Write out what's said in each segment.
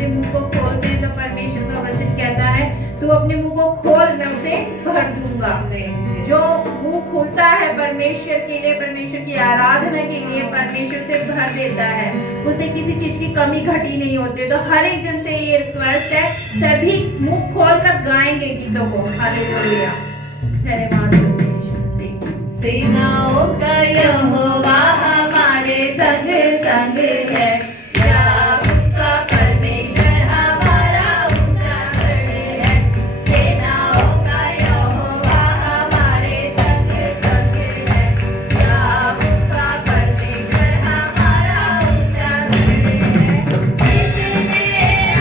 अपने मुंह को खोलते हैं तो परमेश्वर का वचन कहता है तू अपने मुंह को खोल मैं उसे भर दूंगा। जो मुंह खुलता है परमेश्वर के लिए, परमेश्वर की आराधना के लिए, परमेश्वर से भर देता है, उसे किसी चीज की कमी घटी नहीं होती। तो हर एक जन से ये रिक्वेस्ट है, सभी मुंह खोलकर गाएंगे गीतों को। हालेलुया, धन्यवाद सेनाओं का यहोवा हमारे संग संग है, याकूब का परमेश्वर हमारा ऊंचा गढ़ है। सेनाओं का यहोवा हमारे संग संग है, याकूब का परमेश्वर हमारा ऊंचा गढ़ है। जिसने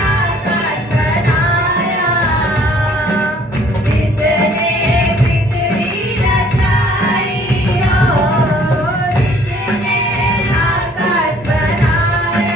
आकाश बनाया, जिसने पृथ्वी रचाई, जिसने आकाश बनाया,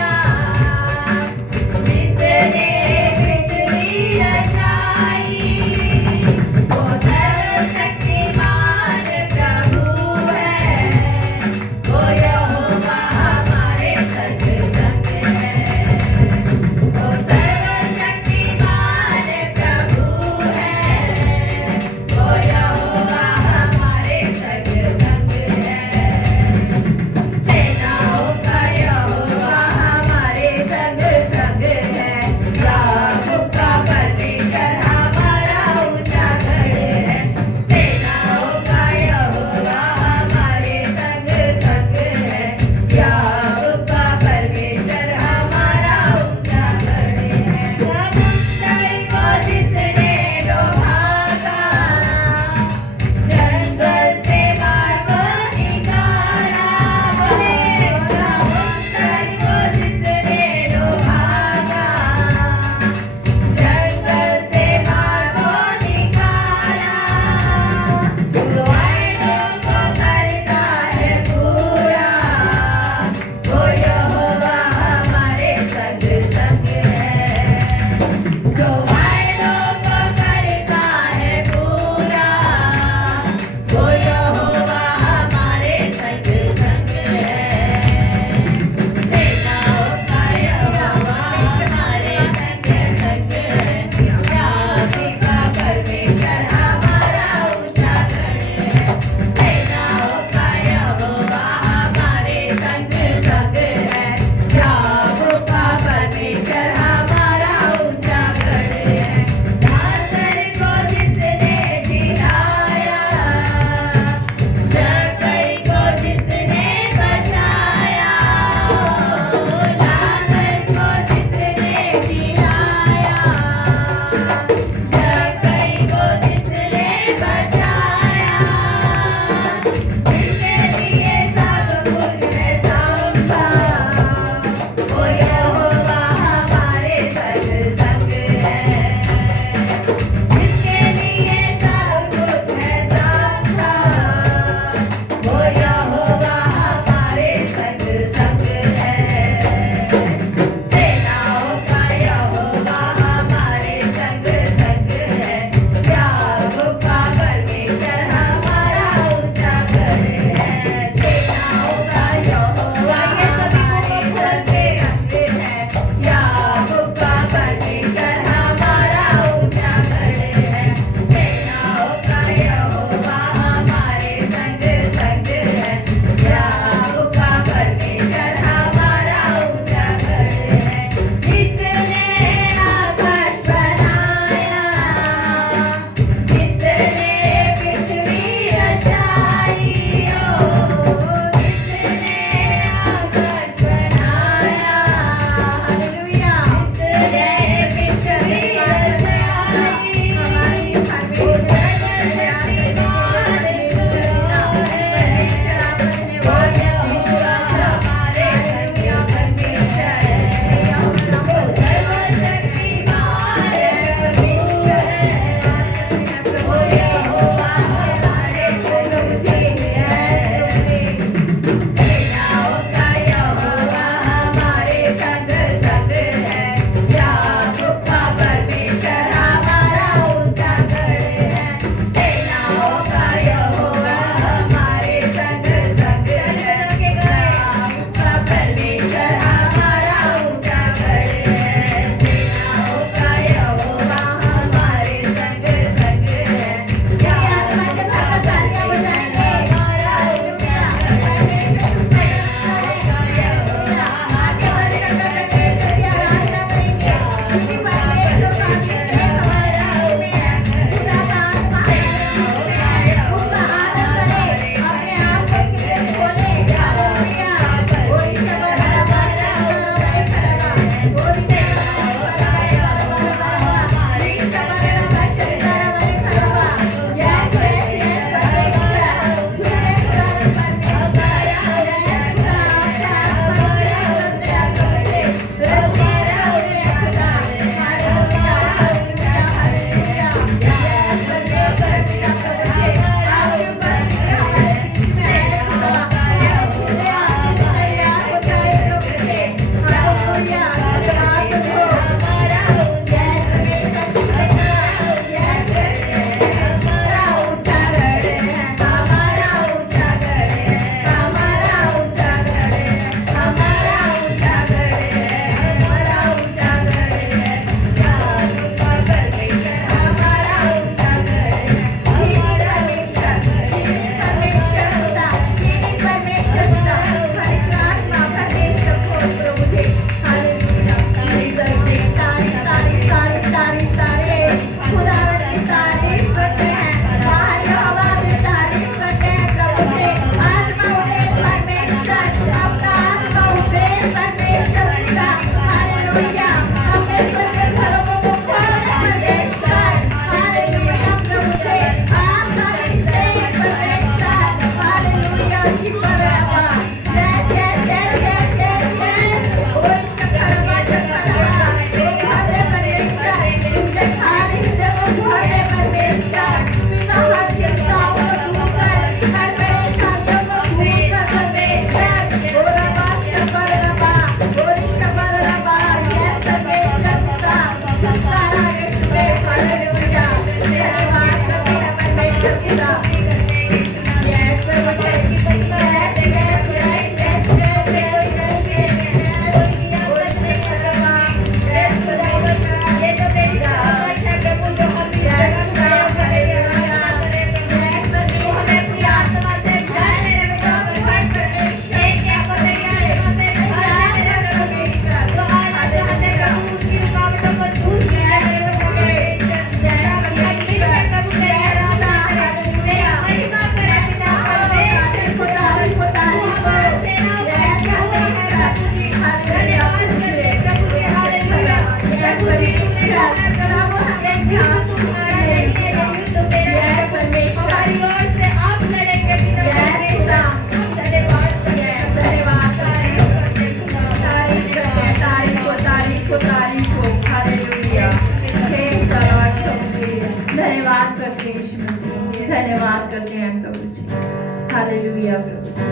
हालेलुया प्रभु जी।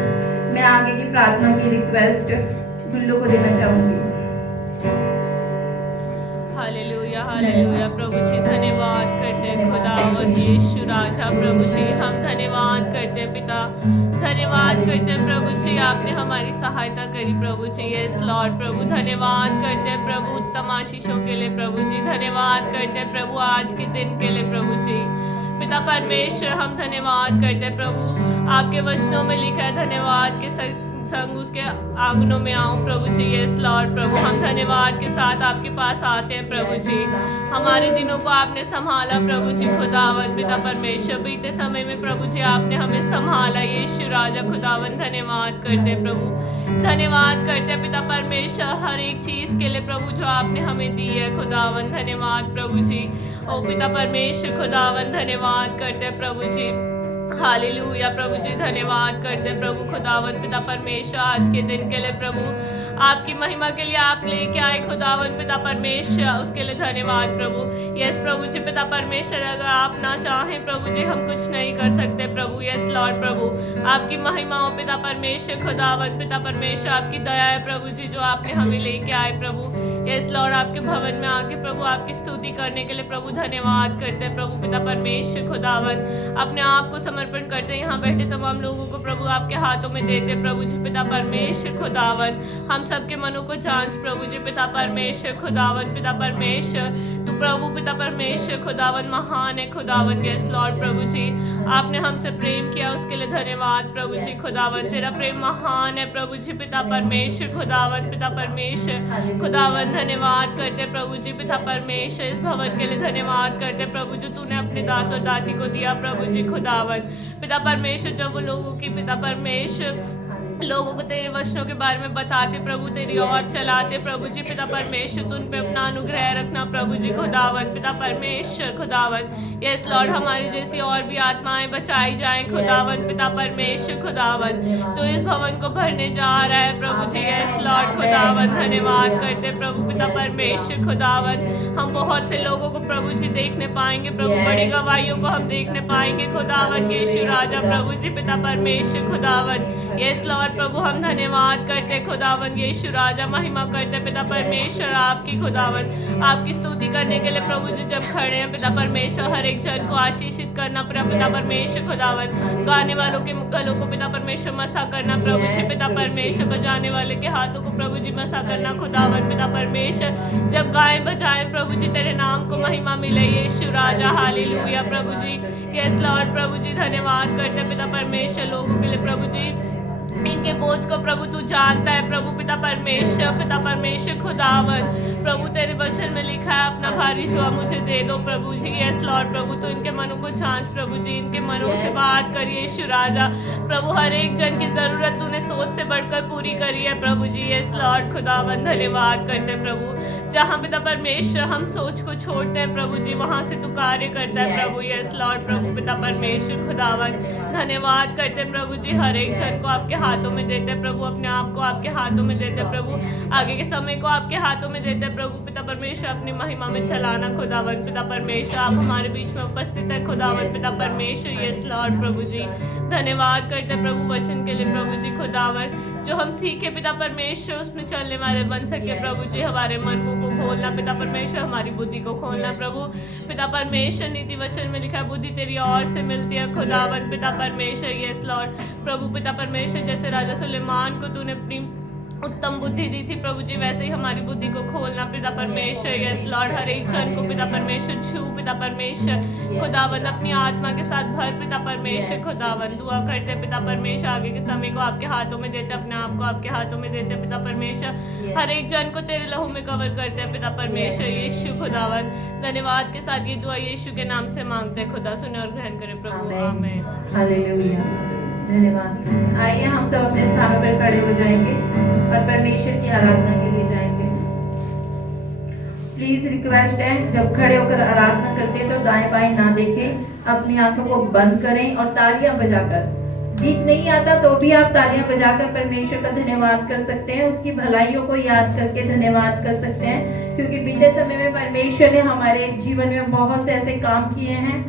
मैं आगे की प्रार्थना की रिक्वेस्ट गुल्लू को देना चाहूंगी। हालेलुया हालेलुया प्रभु जी, धन्यवाद करते हैं खुदावंद यीशु राजा। प्रभु जी हम धन्यवाद करते हैं पिता, धन्यवाद करते हैं प्रभु जी, आपने हमारी सहायता करी प्रभु जी। यस लॉर्ड प्रभु, धन्यवाद करते हैं प्रभु उत्तम आशीषों के लिए प्रभु जी। धन्यवाद करते हैं प्रभु आज के दिन के लिए प्रभु जी। पिता परमेश्वर हम धन्यवाद करते हैं प्रभु, आपके वचनों में लिखा है धन्यवाद के संग उसके आंगनों में आऊं प्रभु जी। यस लॉर्ड प्रभु, हम धन्यवाद के साथ आपके पास आते हैं प्रभु जी। हमारे दिनों को आपने संभाला प्रभु जी खुदावन पिता परमेश्वर। बीते समय में प्रभु जी आपने हमें संभाला यीशु राजा खुदावन। धन्यवाद करते प्रभु, धन्यवाद करते पिता परमेश्वर हर एक चीज के लिए प्रभु जो आपने हमें दी है खुदावन। धन्यवाद प्रभु जी। ओ पिता परमेश्वर खुदावन, धन्यवाद करते प्रभु जी। हालेलुया प्रभु जी, धन्यवाद करते प्रभु खुदावन पिता परमेश्वर आज के दिन के लिए प्रभु, आपकी महिमा के लिए आप लेके आए खुदावन पिता परमेश्वर, उसके लिए धन्यवाद प्रभु। यस प्रभु जी पिता परमेश्वर, अगर आप ना चाहें प्रभु जी हम कुछ नहीं कर सकते प्रभु। यस लॉर्ड प्रभु, आपकी महिमा हो पिता परमेश्वर खुदावन पिता परमेश्वर, आपकी दया है प्रभु जी जो आपने हमें लेके आए प्रभु। यस लॉर्ड, आपके भवन में आके प्रभु आपकी स्तुति करने के लिए प्रभु धन्यवाद करते हैं प्रभु पिता परमेश्वर खुदावन। अपने आप को समर्पण करते हैं, यहाँ बैठे तमाम लोगों को प्रभु आपके हाथों में देते प्रभु जी पिता परमेश्वर खुदावन। हम सबके मनों को जांच प्रभु जी पिता परमेश्वर खुदावन पिता परमेश्वर। तू प्रभु पिता परमेश्वर खुदावन महान है खुदावन। यस लॉर्ड प्रभु जी, आपने हमसे प्रेम किया उसके लिए धन्यवाद प्रभु जी खुदावन। तेरा प्रेम महान है प्रभु जी पिता परमेश्वर खुदावन पिता परमेश्वर खुदावन। धन्यवाद करते प्रभु जी पिता परमेश्वर, इस भवन के लिए धन्यवाद करते प्रभु जो तूने अपने दास और दासी को दिया प्रभु जी खुदावन पिता परमेश्वर। जब वो लोगों की पिता परमेश्वर लोगों को तेरे वचनों के बारे में बताते प्रभु, तेरी ओर चलाते प्रभु जी पिता परमेश्वर, तू उन पे अपना अनुग्रह रखना प्रभु जी खुदावन पिता परमेश्वर खुदावन। यस लॉर्ड, हमारी जैसी और भी आत्माएं बचाई जाएं खुदावन पिता परमेश्वर खुदावन। तो इस भवन को भरने जा रहा है प्रभु जी। यस लॉर्ड खुदावन, धन्यवाद करते प्रभु पिता परमेश्वर खुदावन। हम बहुत से लोगों को प्रभु जी देखने पाएंगे प्रभु, बड़ी गवाहियों को हम देखने पाएंगे खुदावन यीशु राजा प्रभु जी पिता परमेश्वर खुदावन। यस लॉर्ड प्रभु, हम धन्यवाद करते खुदावन यीशु राजा, महिमा करते पिता परमेश्वर आपकी खुदावन। आपकी स्तुति करने के लिए प्रभु जी जब खड़े हैं पिता परमेश्वर, हर एक जन को आशीषित करना पिता परमेश्वर खुदावन। गाने वालों के गलों को पिता परमेश्वर मसा करना प्रभु जी पिता परमेश्वर। बजाने वाले के हाथों को प्रभु जी मसा करना खुदावन पिता परमेश्वर। जब गाए बजाए प्रभु जी तेरे नाम को महिमा मिले यीशु राजा। हालेलुया प्रभु जी। यस लॉर्ड प्रभु जी, धन्यवाद करते पिता परमेश्वर लोगों के लिए प्रभु जी। इनके बोझ को प्रभु तू जानता है प्रभु पिता परमेश्वर खुदावन। प्रभु तेरे वचन में लिखा है अपना भारी जुआ मुझे दे दो प्रभु जी। यस लॉर्ड प्रभु, तो इनके मनों को जांच प्रभु जी, इनके मनों से बात करिए यीशु राजा प्रभु। हर एक जन की जरूरत तूने सोच से बढ़कर पूरी करी है प्रभु जी। यस लॉर्ड खुदावन, धन्यवाद करते हैं प्रभु। जहाँ पिता परमेश्वर हम सोच को छोड़ते हैं प्रभु जी, वहाँ से तू कार्य करता है प्रभु। यस लॉर्ड प्रभु पिता परमेश्वर खुदावन, धन्यवाद करते प्रभु जी। हर एक जन को आपके हाथों में देते प्रभु, अपने आप को आपके हाथों में देते प्रभु, आगे के समय को आपके हाथों में देते प्रभु पिता परमेश्वर। अपनी महिमा में चलाना खुदावन पिता परमेश्वर। आप हमारे बीच में उपस्थित है खुदावन पिता परमेश्वर। यस लॉर्ड प्रभु जी, धन्यवाद करते प्रभु वचन के लिए प्रभु जी खुदावन। जो हम सीखे पिता परमेश्वर उसमें चलने वाले बन सके प्रभु जी। हमारे मन को खोलना पिता परमेश्वर, हमारी बुद्धि को खोलना प्रभु पिता परमेश्वर। नीति वचन में लिखा बुद्धि तेरी ओर से मिलती है खुदावन पिता परमेश्वर। यस लॉर्ड प्रभु पिता परमेश्वर, जैसे राजा सुलेमान को तूने अपनी उत्तम बुद्धि दी थी प्रभु जी, वैसे ही हमारी बुद्धि को खोलना पिता परमेश्वर। यस लॉर्ड, हर एक जन को पिता परमेश्वर छू पिता परमेश्वर खुदावन। अपनी आत्मा के साथ भर पिता परमेश्वर खुदावन। दुआ करते पिता परमेश्वर, आगे के समय को आपके हाथों में देते, अपने आप को आपके हाथों में देते पिता परमेश्वर। हर एक जन को तेरे लहू में कवर करते हैं पिता परमेश्वर यीशु खुदावन। धन्यवाद के साथ ये दुआ यीशु के नाम से मांगते हैं, खुदा सुने और ग्रहण करे प्रभु। आमीन। हालेलुया, धन्यवाद। आइए हम सब अपने स्थानों पर खड़े हो जाएंगे और परमेश्वर की आराधना के लिए जाएंगे। प्लीज रिक्वेस्ट है, जब खड़े होकर आराधना करते हैं तो दाएं बाएं ना देखें, अपनी आंखों को बंद करें और तालियां बजाकर, गीत नहीं आता तो भी आप तालियां बजाकर परमेश्वर का धन्यवाद कर सकते हैं, उसकी भलाइयों को याद करके धन्यवाद कर सकते हैं। क्योंकि बीते समय में परमेश्वर ने हमारे जीवन में बहुत से ऐसे काम किए हैं,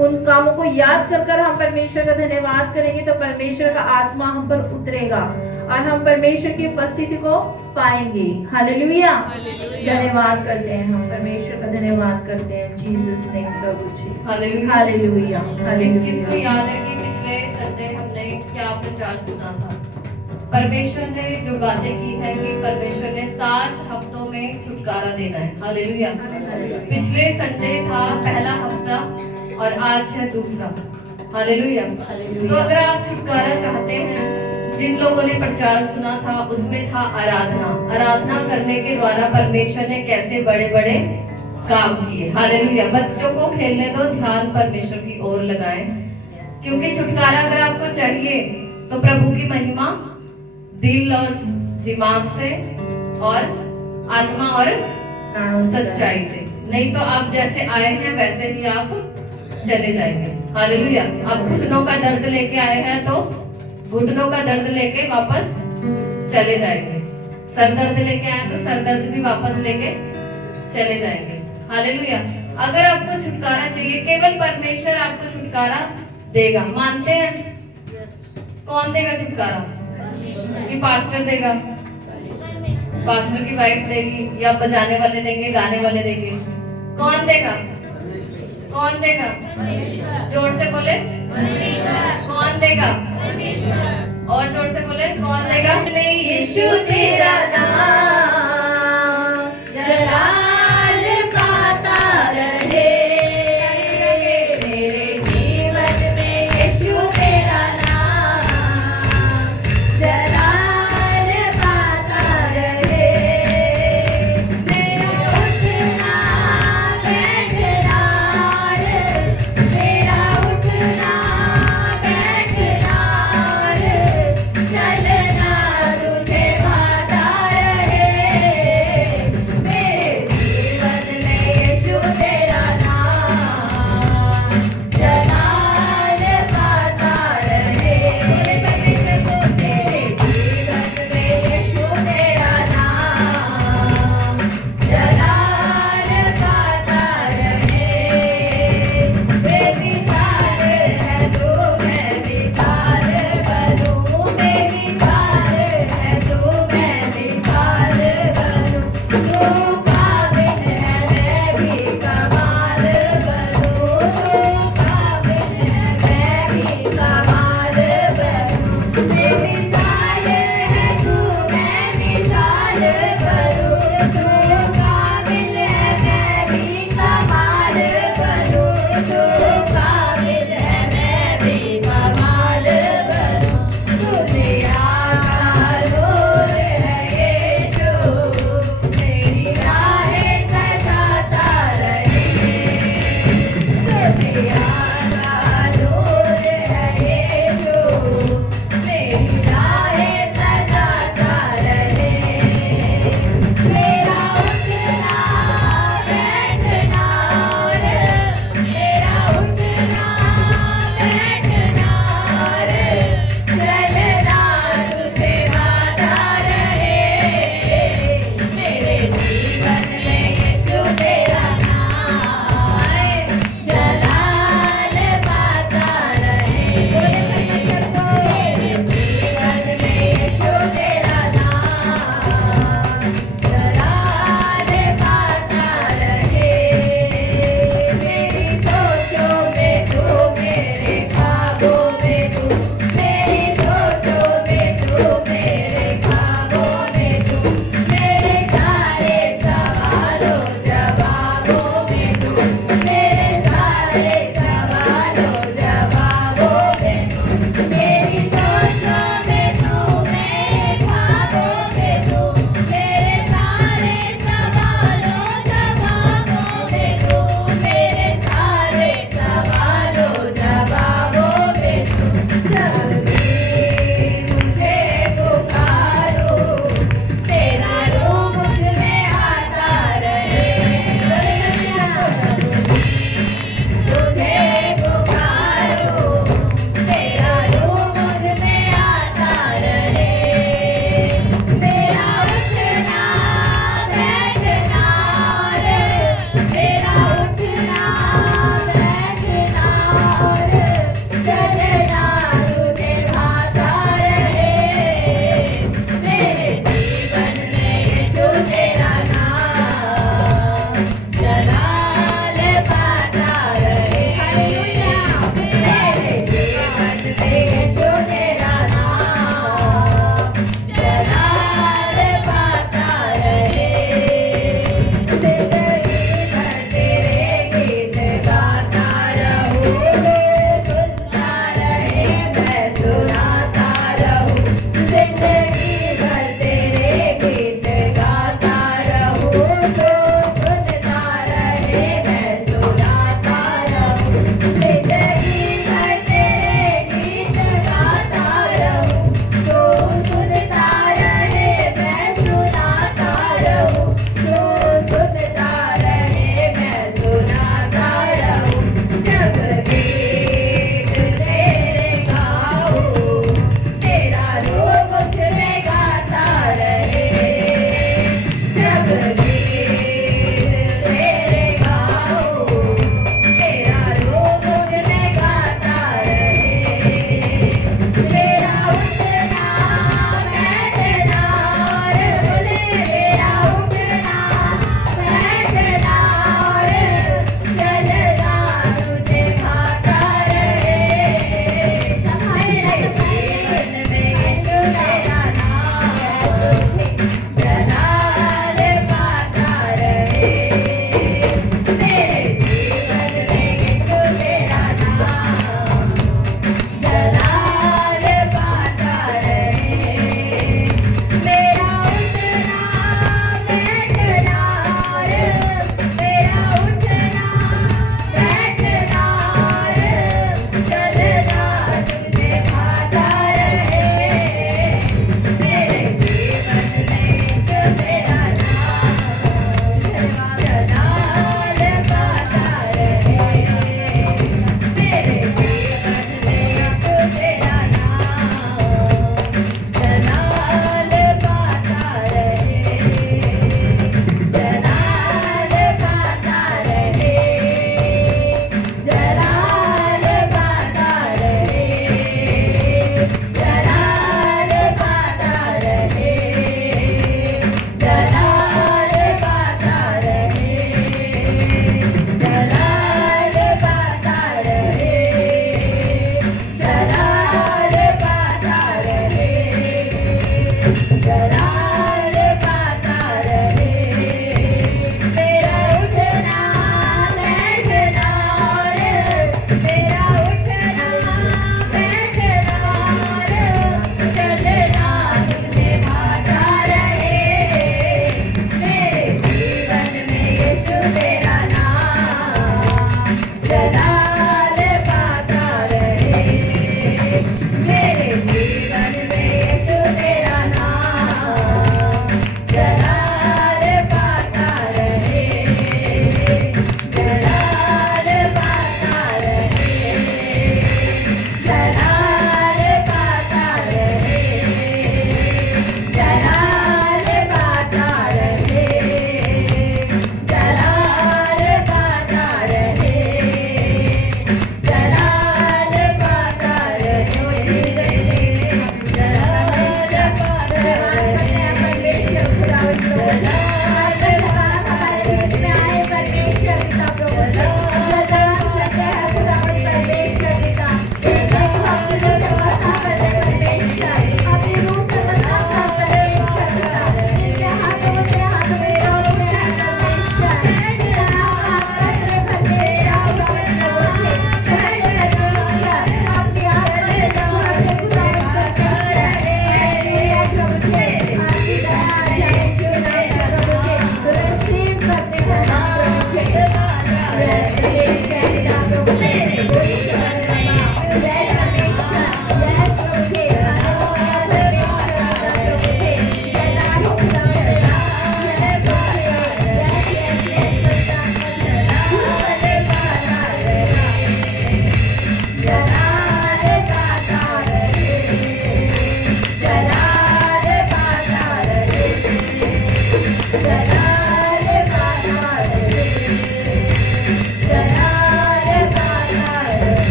उन कामों को याद कर कर हम परमेश्वर का धन्यवाद करेंगे तो परमेश्वर का आत्मा हम पर उतरेगा और हम परमेश्वर की उपस्थिति को पाएंगे। हालेलुया। हालेलुया। धन्यवाद करते हैं, हम परमेश्वर का धन्यवाद करते हैं। जीसस ने प्रभु जी। हालेलुया। हालेलुया। किसको हालेलुया। याद है कि पिछले संडे हमने क्या प्रचार सुना था? परमेश्वर ने जो बातें की है कि परमेश्वर ने 7 हफ्तों में छुटकारा देना है। हालेलुया। पिछले संडे था पहला हफ्ता और आज है दूसरा। हालेलुया। तो अगर आप छुटकारा चाहते हैं, जिन लोगों ने प्रचार सुना था उसमें था आराधना करने के द्वारा परमेश्वर ने कैसे बड़े बड़े काम किए। हालेलुया। बच्चों को खेलने दो, ध्यान परमेश्वर की ओर लगाएं, क्योंकि छुटकारा अगर आपको चाहिए तो प्रभु की महिमा दिल और दिमाग से और आत्मा और सच्चाई से, नहीं तो आप जैसे आए हैं वैसे ही आप चले जाएंगे। हालेलुया। आप घुटनों का दर्द लेके आए हैं तो घुटनों का दर्द लेके वापस चले जाएंगे। सर दर्द लेके आए तो सर दर्द भी वापस लेके चले जाएंगे। हालेलुया। अगर आपको छुटकारा चाहिए, केवल परमेश्वर आपको छुटकारा देगा। मानते हैं? कौन देगा छुटकारा? कि पास्टर देगा, पास्टर की वाइफ देगी, या बजाने वाले देंगे, गाने वाले देंगे? कौन देगा? कौन देगा? जोर से बोले। कौन देगा? और जोर से बोले, कौन देगा? यीशु तेरा नाम जलाल पाता रहे, मेरे जीवन में यीशु तेरा नाम जलाल पाता रहे। मेरा उठना बैठना रे, मेरा उठना बैठना रे, चलना तुझे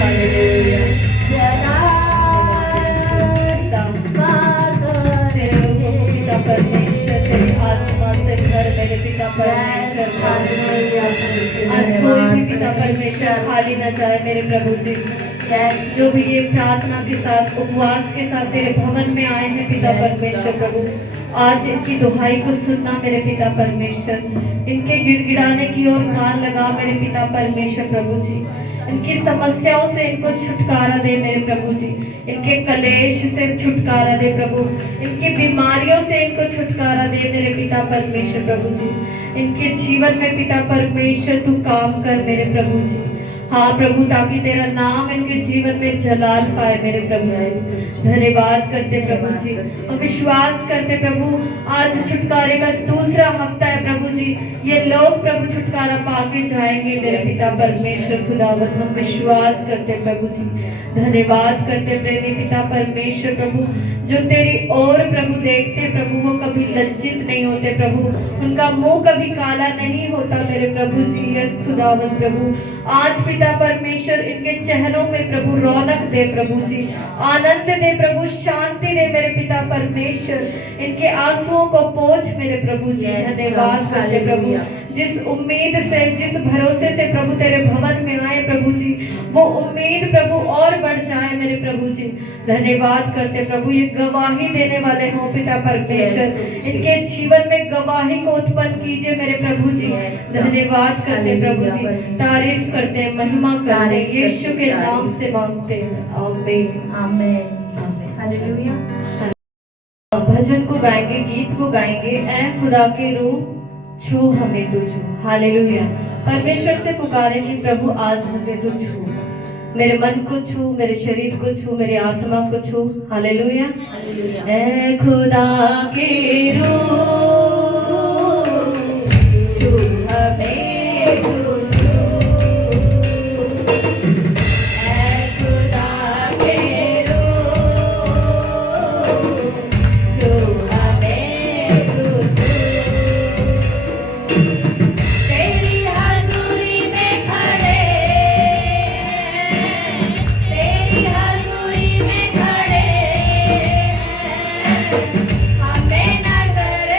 हालेलुया। पिता परमेश्वर तेरी आत्मा से भर मेरे पिता परमेश्वर। आज कोई भी पिता परमेश्वर खाली न जाए मेरे प्रभु जी। जो भी ये प्रार्थना के साथ उपवास के साथ तेरे भवन में आए हैं पिता परमेश्वर प्रभु, आज इनकी दुहाई को सुनना मेरे पिता परमेश्वर। इनके गिड़गिड़ाने की ओर कान लगा मेरे पिता परमेश्वर प्रभु जी। इनकी समस्याओं से इनको छुटकारा दे मेरे प्रभु जी। इनके कलेश से छुटकारा दे प्रभु। इनकी बीमारियों से इनको छुटकारा दे मेरे पिता परमेश्वर प्रभु जी। इनके जीवन में पिता परमेश्वर तू काम कर मेरे प्रभु जी। हाँ प्रभु, ताकि तेरा नाम इनके जीवन में जलाल पाए मेरे प्रभु जी। धन्यवाद करते प्रभु जी। हम विश्वास करते प्रभु, आज छुटकारे का दूसरा हफ्ता है प्रभु जी। ये लोग प्रभु छुटकारा पाके जाएंगे मेरे पिता परमेश्वर खुदावत। हम विश्वास करते प्रभु जी। धन्यवाद करते प्रेमी पिता परमेश्वर प्रभु, जो तेरी ओर प्रभु देखते प्रभु, वो कभी लज्जित नहीं होते प्रभु। उनका मुंह कभी काला नहीं होता मेरे प्रभु जी। यस खुदावत प्रभु, आज पिता परमेश्वर इनके चेहरों में प्रभु रौनक दे प्रभु जी। आनंद दे प्रभु, शांति दे मेरे पिता परमेश्वर। इनके आंसुओं को पोंछ मेरे प्रभु जी। धन्यवाद करते प्रभु, जिस उम्मीद से, जिस भरोसे से प्रभु तेरे भवन में आए प्रभु जी, वो उम्मीद प्रभु और बढ़ जाए मेरे प्रभु जी। धन्यवाद करते प्रभु, ये गवाही देने वाले हो पिता परमेश्वर। इनके जीवन में गवाही को उत्पन्न कीजिए मेरे प्रभु जी। धन्यवाद करते प्रभु जी, तारीफ करते, महिमा करते, यीशु के नाम से मांगते हैं, आमीन आमीन हालेलुया। भजन को गाएंगे, गीत को गाएंगे, ऐ खुदा के रूह छू हमें तू छू। हालेलुया। परमेश्वर से पुकारे कि प्रभु आज मुझे तू छू, मेरे मन को छू, मेरे शरीर को छू, मेरी आत्मा को छू। हालेलुया। ऐ खुदा के रूह छू हमें तू छू, ऐ खुदा के रूह छू हमें तू छू। तेरी हज़ूरी में खड़े, तेरी हज़ूरी में खड़े, हमें नज़र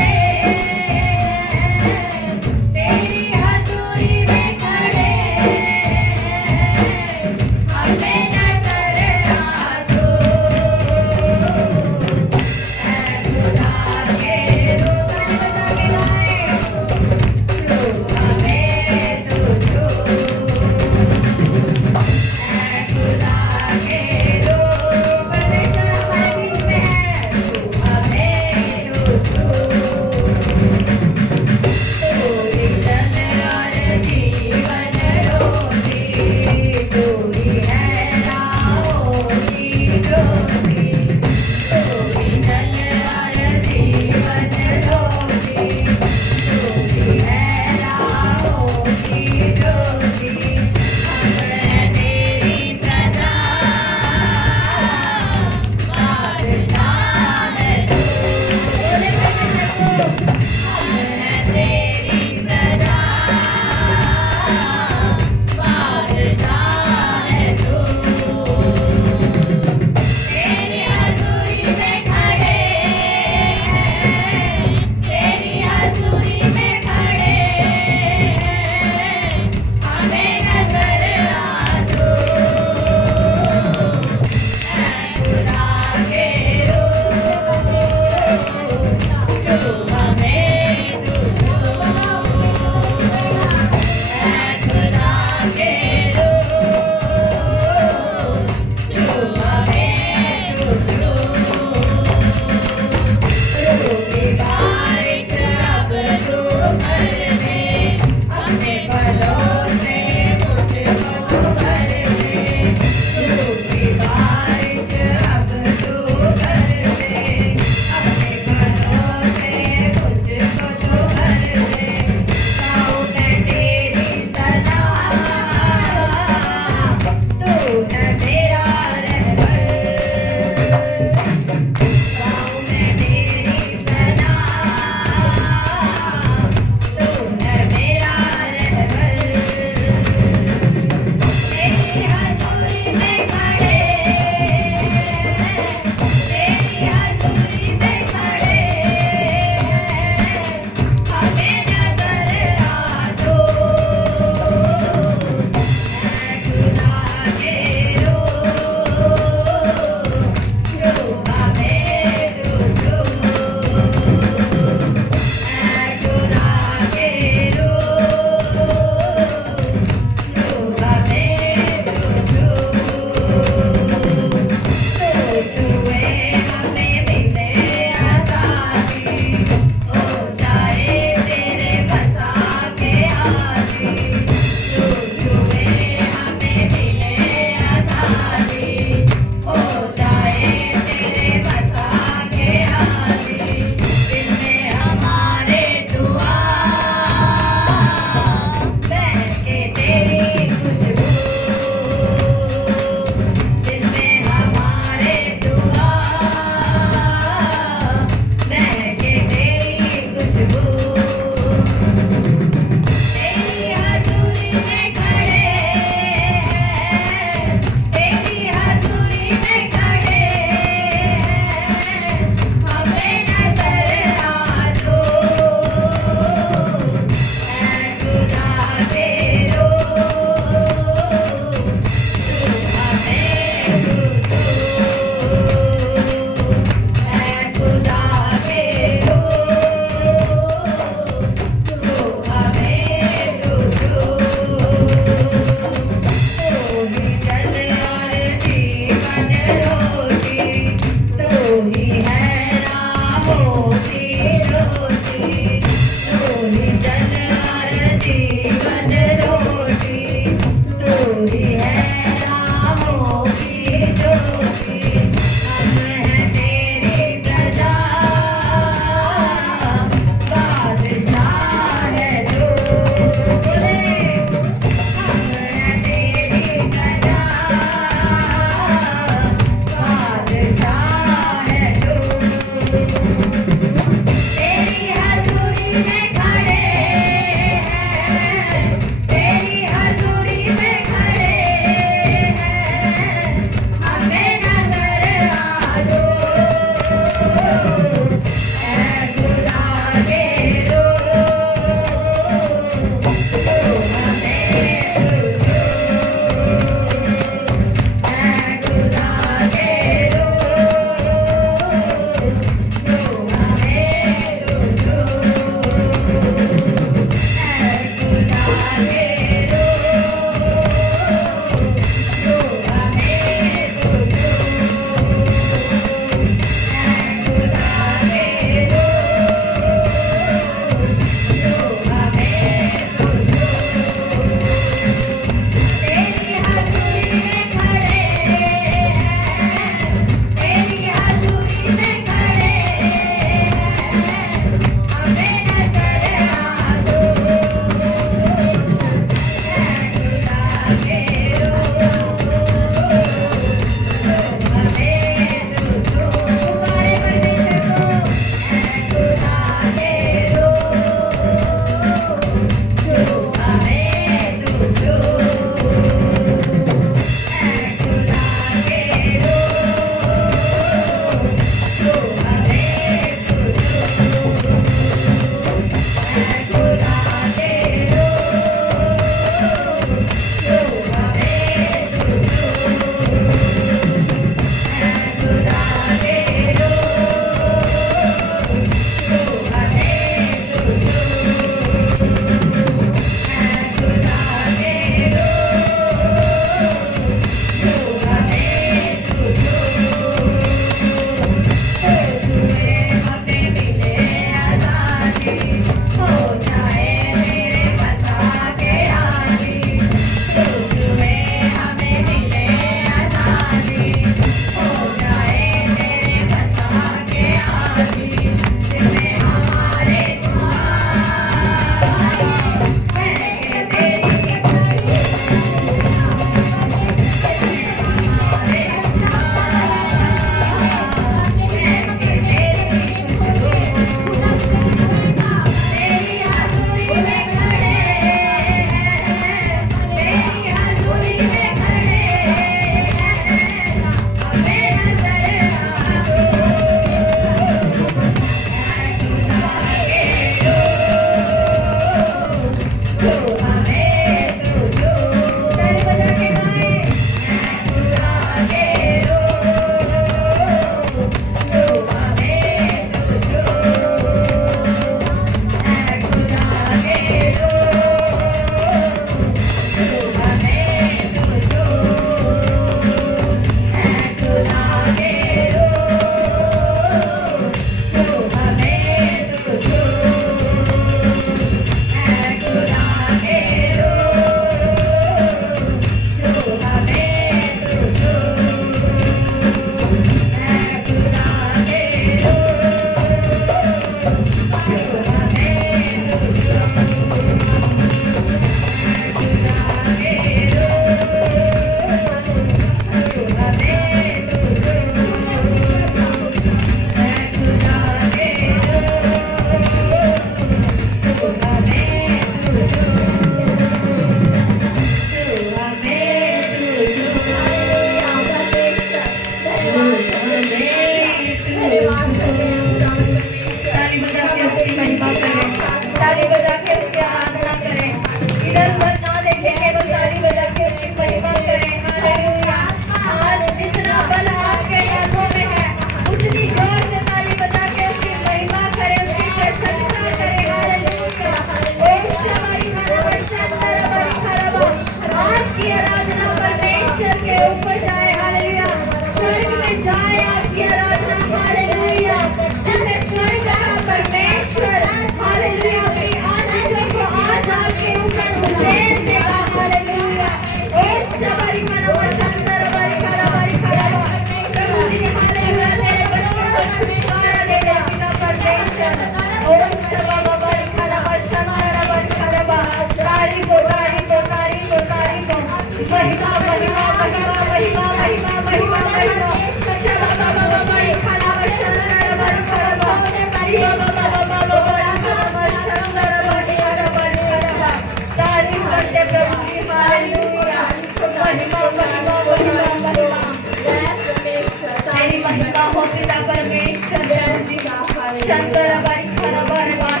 शंकर बारी खाना बार बार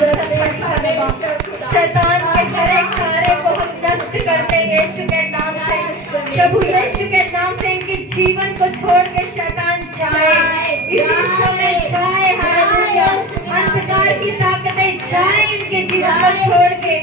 शैतान के हर एक कार्य को हम नष्ट करते हैं यीशु के नाम से। प्रभु यीशु के नाम से इनके जीवन को छोड़ के शैतान जाए, इसी समय जाए। हालेलुया। अंधकार की ताकतें जाए इनके जीवन को छोड़ के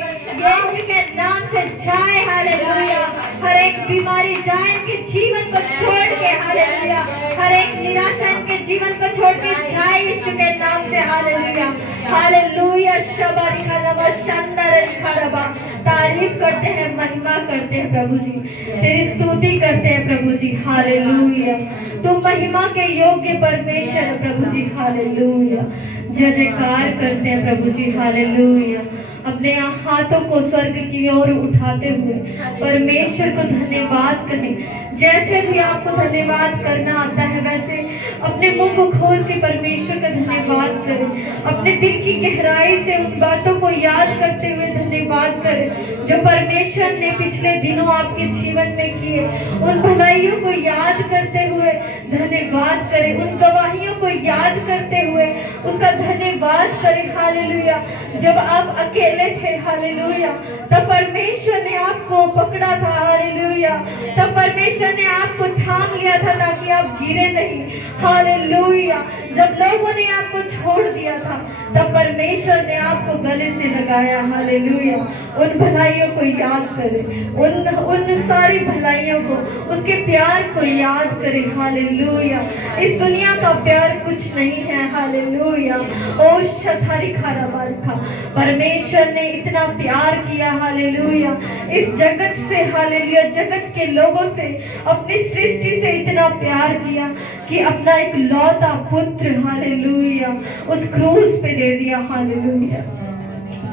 यीशु के नाम से जाए। हालेलुया। हर एक बीमारी जाए इनके जीवन को छोड़ के। हालेलुया। हर एक निराशा इनके जीवन को छोड़ के जाए यीशु के नाम से। हालेलुया। हालेलुया। शबारी खरबा शंदर खरबा। तारीफ करते हैं, महिमा करते हैं प्रभु जी, तेरी स्तुति करते हैं प्रभु जी। हालेलुया। तुम महिमा के योग्य परमेश्वर है प्रभु जी। हालेलुया। जय जयकार करते हैं प्रभु जी। हालेलुया। अपने हाथों को स्वर्ग की ओर उठाते हुए परमेश्वर को धन्यवाद करें। जैसे भी आपको धन्यवाद करना आता है वैसे अपने मुंह को खोल के परमेश्वर का धन्यवाद करें। अपने दिल की गहराई से उन बातों को याद करते हुए धन्यवाद करें जो परमेश्वर ने पिछले दिनों आपके जीवन में किए। उन भलाइयों को याद करते हुए धन्यवाद करें। उन गवाहियों को याद करते हुए उसका धन्यवाद करें। हालेलुया। जब आप अकेले थे, हालेलुया, तब परमेश्वर ने आपको पकड़ा था। हालेलुया। तब परमेश्वर ने आपको थाम लिया था ताकि आप गिरे नहीं। हालेलुया। जब लोगों ने आपको छोड़ दिया था तब परमेश्वर ने आपको गले से लगाया। हालेलुया। उन भलाइयों को याद करें, उन सारी भलाइयों को, उसके प्यार को याद करें। हालेलुया। इस दुनिया का प्यार कुछ नहीं है। हालेलुया। ओ शतारी खारा बारखा, परमेश्वर ने इतना प्यार किया। हालेलुया। इस जगत से, हालेलुया, जगत के लोगों से, अपनी सृष्टि से इतना प्यार किया कि अपना एक लौता पुत्र, हालेलुया, उस क्रूस पे दे दिया। हालेलुया।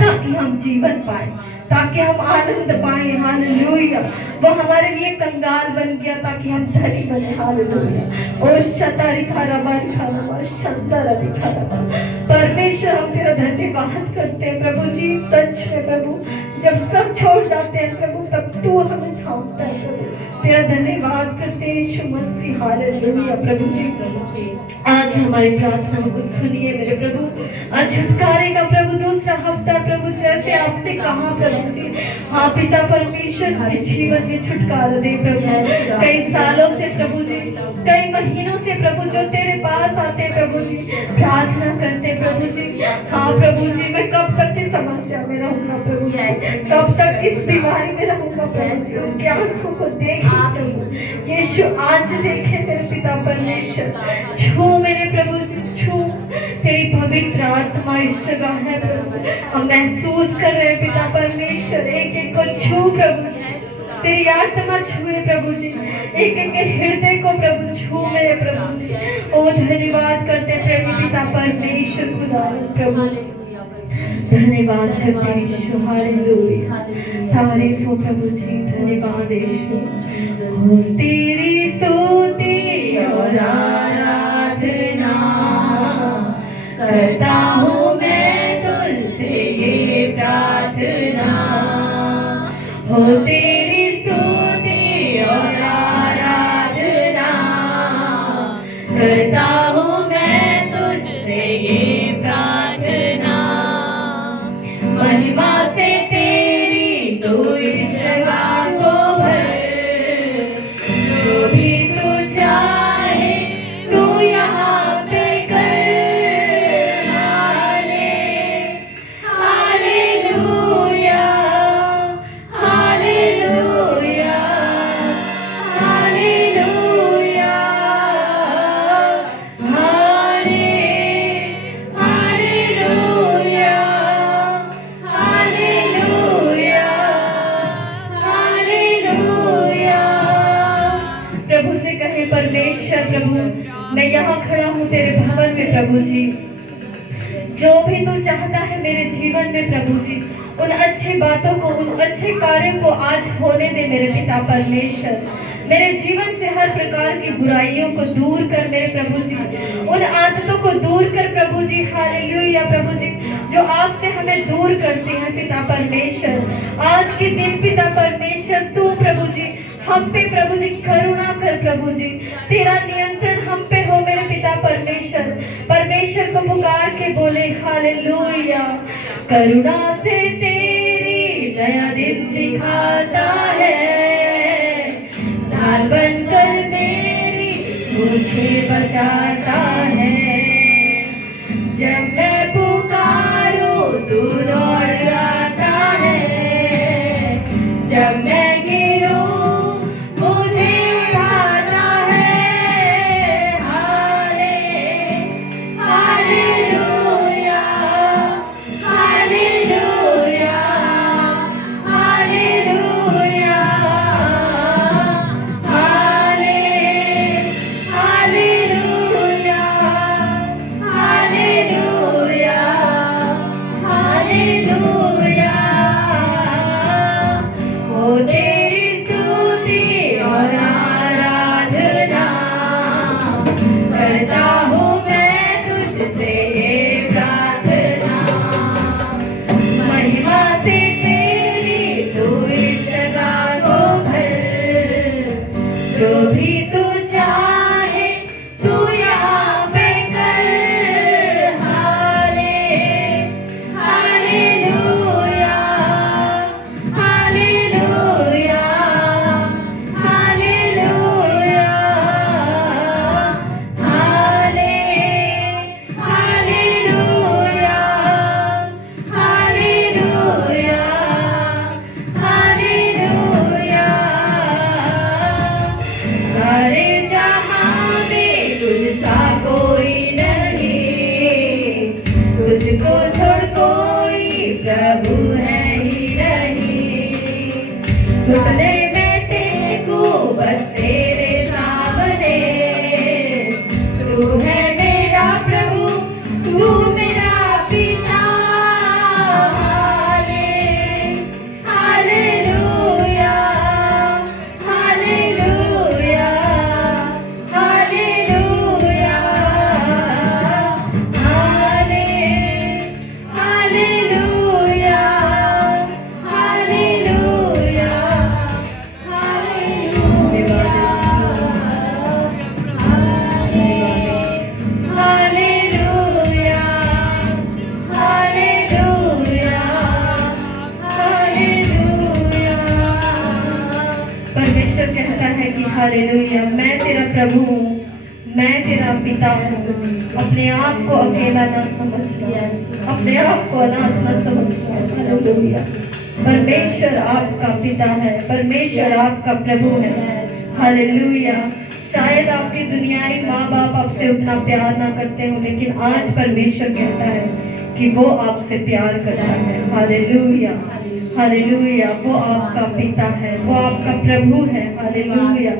ताकि हम जीवन पाए, ताकि हम आनंद पाए। हालेलुया। वो हमारे लिए कंगाल बन गया ताकि हम धनी बने। हालेलुया। और शतारी खाराबारी खाराबार शंदर दिखारा। परमेश्वर हम तेरा धन्यवाद करते हैं प्रभु जी। सच में प्रभु, जब सब छोड़ जाते हैं प्रभु तब तू हमें थामता है प्रभु। तेरा धन्यवाद करते हैं यीशु मसीह। हालेलुया। प्रभु जी आज हमारी प्रार्थना को सुनिए मेरे प्रभु। आज छुटकारे का प्रभु दूसरा हफ्ता प्रभु, जैसे आपने कहा प्रभु जी, हाँ पिता परमेश्वर के जीवन में छुटकारा दे प्रभु। कई सालों से प्रभु जी, कई महीनों से प्रभु जो तेरे पास आते प्रभु जी, प्रार्थना करते प्रभु जी। हाँ प्रभु जी, मैं कब तक इस समस्या में रहूंगा प्रभु जी, कब तक इस बीमारी में रहूंगा प्रभु जी। उनके आंसू को देखे प्रभु यीशु, आज देखे मेरे पिता परमेश्वर। छू मेरे प्रभु जी, छू। तेरी पवित्र आत्मा इस जगह है प्रभु। हम महसूस कर रहे हैं पिता परमेश्वर, एक एक को छू प्रभु जी। तेरी आत्मा छुए प्रभु जी, एक एक के हृदय को प्रभु छू मेरे प्रभु जी। ओ धन्यवाद करते प्रेमी पिता परमेश्वर खुदा प्रभु, धन्यवाद करते यीशु। हालेलुया। तारीफ हो प्रभु जी, धन्यवाद यीशु। हो तेरी स्तुति और आराधना करता हूँ मैं तुझसे ये प्रार्थना। हो तेरी स्तुति और आराधना करता हूँ मैं तुझसे ये प्रार्थना। महिमा से तेरी तू इस जगह को भर, जो भी तू चाहे तू यहाँ पे कर। Hallelujah, hallelujah, hallelujah, hallelujah, hallelujah, hallelujah. प्रभु से कहे परमेश्वर प्रभु, मैं यहाँ खड़ा हूँ तेरे भवन में प्रभु जी। जो भी तू चाहता है मेरे जीवन में प्रभु जी, उन अच्छी बातों को, उन अच्छे कार्यों को आज होने दे मेरे पिता परमेश्वर। मेरे जीवन से हर प्रकार की बुराइयों को दूर कर मेरे प्रभु जी, उन आदतों को दूर कर प्रभु जी। हालेलुया प्रभु जी, जो आपसे हमें दूर करते हैं पिता परमेश्वर। आज के दिन पिता परमेश्वर तू प्रभु जी हम पे प्रभु जी करुणा कर प्रभु जी। तेरा नियंत्रण हम पे हो मेरे पिता परमेश्वर। परमेश्वर को पुकार के बोले करुणा से तेरी नया दिन दिखाता है, ढाल बनकर मेरी मुझे बचाता है। जब मैं पुकारूं तू दौड़ आता है, जब मैं गिरूं मुझे उठाता है। Hallelujah, hallelujah, hallelujah, hallelujah, hallelujah, hallelujah. हो तेरी स्तुति और आराधना करता हूँ मैं तुझसे ये प्रार्थना। महिमा से तेरी तू इस जगह को भर, जो भी तू चाहे तू यहाँ पे कर। Hallelujah, hallelujah, hallelujah, hallelujah, hallelujah, hallelujah. सारे जहां में तुझ सा कोई नहीं, तुझको छोड़ कोई प्रभु है ही नहीं। घुटने में टेकू बस तेरे सामने, तू है मेरा प्रभु, तू मेरा पिता। Hallelujah, hallelujah, hallelujah, hallelujah, hallelujah, hallelujah, hallelujah, hallelujah. परमेश्वर कहता है कि हालेलुया, मैं तेरा प्रभु हूँ, मैं तेरा पिता हूँ। अपने आप को अकेला ना समझना, अपने आप को अनाथ न समझना। हालेलुया। परमेश्वर आपका पिता है, परमेश्वर आपका प्रभु है। हालेलुया। शायद आपके दुनियाई माँ बाप आपसे उतना प्यार ना करते हो, लेकिन आज परमेश्वर कहता है कि वो आपसे प्यार करता है। Hallelujah, hallelujah. वो आपका पिता है, वो आपका प्रभु है। हालेलुया।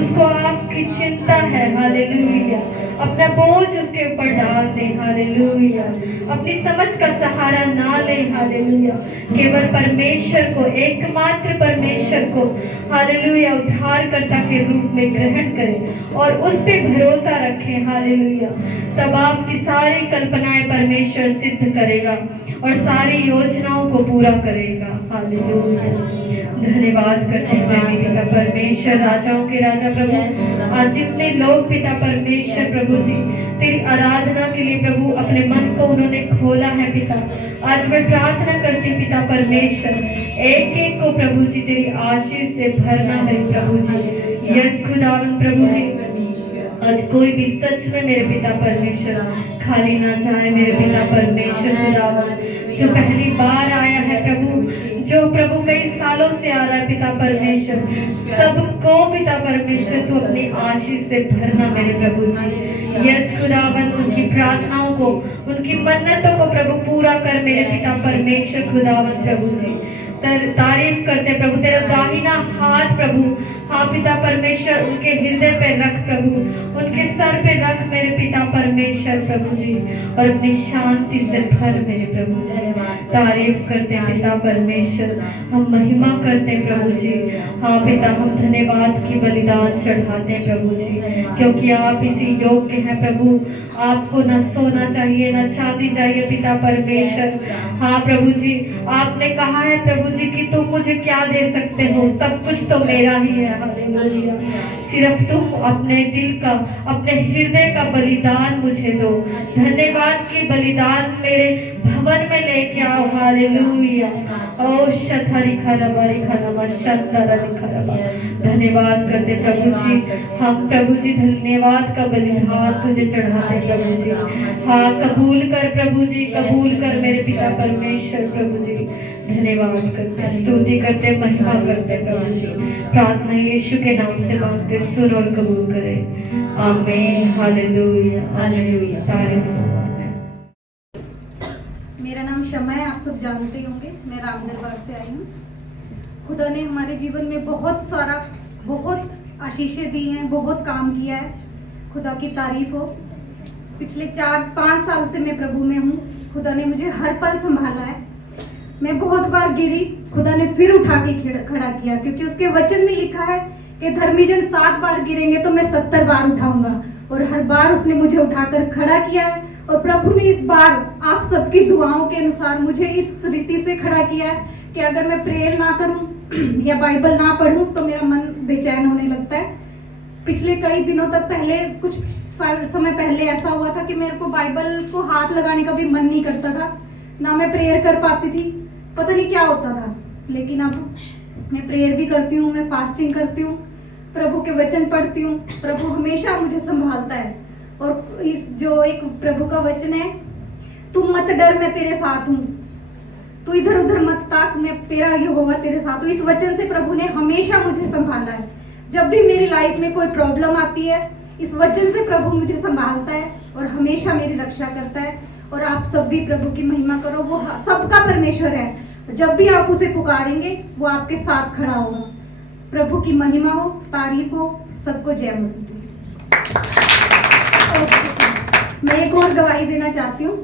उसको आपकी चिंता है। हालेलुया। अपना बोझ उसके ऊपर डाल दे। हालेलुया। अपनी समझ का सहारा ना ले। हालेलुया। केवल परमेश्वर को, एकमात्र परमेश्वर को हालेलुया उद्धारकर्ता के रूप में ग्रहण करें और उस पे भरोसा रखें। हालेलुया। तब आपकी सारी कल्पनाएं परमेश्वर सिद्ध करेगा और सारी योजनाओं को पूरा करेगा। हालेलुया। धन्यवाद करते हैं प्रेमी पिता परमेश्वर, राजाओं के राजा प्रभु। आज जितने लोग पिता परमेश्वर प्रभु जी तेरी आराधना के लिए प्रभु अपने मन को उन्होंने खोला है पिता, आज मैं प्रार्थना करती पिता परमेश्वर एक एक को प्रभु जी तेरी आशीष से भरना मेरे प्रभु जी। यस खुदावन प्रभु जी, आज कोई भी सच में मेरे पिता परमेश्वर खाली ना जाए। मेरे पिता परमेश्वर खुदावन जो पहली बार आया है प्रभु, जो प्रभु कई सालों से आ रहा है पिता परमेश्वर, सबको पिता परमेश्वर तू अपनी आशीष से भरना मेरे प्रभु जी। यस खुदावन, उनकी प्रार्थनाओं को, उनकी मन्नतों को प्रभु पूरा कर मेरे पिता परमेश्वर खुदावन प्रभु जी। तारीफ करते प्रभु, तेरा दाहिना हाथ प्रभु हाँ पिता परमेश्वर उनके हृदय पे रख प्रभु, उनके सर पे रख मेरे पिता परमेश्वर प्रभु जी, और अपनी शांति से भर मेरे प्रभु जी। तारीफ करते पिता परमेश्वर, हम महिमा करते प्रभु जी। हाँ पिता, हम धन्यवाद की बलिदान चढ़ाते हैं प्रभु जी, क्योंकि आप इसी योग्य हैं प्रभु। आपको न सोना चाहिए न चांदी चाहिए पिता परमेश्वर। हाँ प्रभु जी, आपने कहा है प्रभु जी कि तुम मुझे क्या दे सकते हो, सब कुछ तो मेरा ही है। हालेलुया। सिर्फ तुम अपने दिल का, अपने हृदय का बलिदान मुझे दो। धन्यवाद की बलिदान मेरे भवन में लेके आओ। हालेलुया। ओ शथरी खरबरी खरबा शंदररी खरबा। धन्यवाद करते प्रभु जी, हम प्रभु जी धन्यवाद का बलिदान तुझे चढ़ाते प्रभु जी। हाँ, कबूल कर प्रभु जी, कबूल कर मेरे पिता परमेश्वर प्रभु जी। धन्यवाद करते, स्तुति करते, महिमा करते प्रभु जी। प्रार्थना यीशु के नाम से मांगते, सुन और कबूल करे। आमीन। Hallelujah hallelujah. तारीफ हो। मेरा नाम शमा है, आप सब जानते होंगे। मैं राम दरबार से आई हूँ। खुदा ने हमारे जीवन में बहुत आशीषें दी हैं, बहुत काम किया है। खुदा की तारीफ हो। पिछले 4-5 साल से मैं प्रभु में हूँ। खुदा ने मुझे हर पल संभाला है। मैं बहुत बार गिरी, खुदा ने फिर उठा के खड़ा किया, क्योंकि उसके वचन में लिखा है कि धर्मी जन 60 बार गिरेंगे तो मैं 70 बार उठाऊंगा। और हर बार उसने मुझे उठाकर खड़ा किया है। और प्रभु ने इस बार आप सबकी दुआओं के अनुसार मुझे इस रीति से खड़ा किया है कि अगर मैं प्रेयर ना करूं या बाइबल ना पढूं तो मेरा मन बेचैन होने लगता है। पिछले कई दिनों तक पहले, कुछ समय पहले ऐसा हुआ था कि मेरे को बाइबल को हाथ लगाने का भी मन नहीं करता था, ना मैं प्रेयर कर पाती थी, पता नहीं क्या होता था। लेकिन अब मैं प्रेयर भी करती हूँ, मैं फास्टिंग करती हूँ, प्रभु के वचन पढ़ती हूँ। प्रभु हमेशा मुझे संभालता है। और इस जो एक प्रभु का वचन है, तुम मत डर, मैं तेरे साथ हूँ, तू इधर उधर मत ताक, मैं तेरा यहोवा तेरे साथ हूँ। इस वचन से प्रभु ने हमेशा मुझे संभाला है। जब भी मेरी लाइफ में कोई प्रॉब्लम आती है, इस वचन से प्रभु मुझे संभालता है और हमेशा मेरी रक्षा करता है। और आप सब भी प्रभु की महिमा करो। वो सबका परमेश्वर है। जब भी आप उसे पुकारेंगे वो आपके साथ खड़ा होगा। प्रभु की महिमा हो, तारीफ हो। सबको जय मसीह। मैं एक और गवाही देना चाहती हूँ।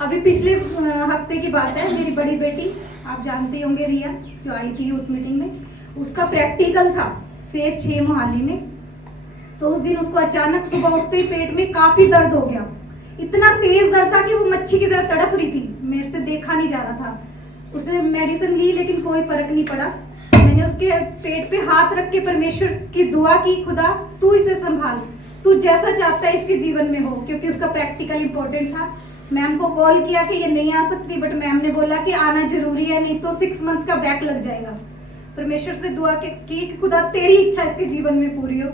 अभी पिछले हफ्ते की बात है, मेरी बड़ी बेटी, आप जानते होंगे, रिया, जो आई थी यूथ मीटिंग में, उसका प्रैक्टिकल था फेज 6 मोहाली में। तो उस दिन उसको अचानक सुबह उठते ही पेट में काफी दर्द हो गया। इतना तेज दर्द था कि वो मच्छी की तरह तड़प रही थी, मेरे से देखा नहीं जा रहा था। उसने मेडिसिन ली लेकिन कोई फर्क नहीं पड़ा। मैंने उसके पेट पे हाथ रख के परमेश्वर की दुआ की, खुदा तू इसे संभाल, तू जैसा चाहता है इसके जीवन में हो, क्योंकि उसका प्रैक्टिकल इंपॉर्टेंट था। मैम को कॉल किया कि ये नहीं आ सकती, बट मैम ने बोला कि आना जरूरी है, नहीं तो 6 मंथ का बैक लग जाएगा। परमेश्वर से दुआ की कि खुदा तेरी इच्छा इसके जीवन में पूरी हो।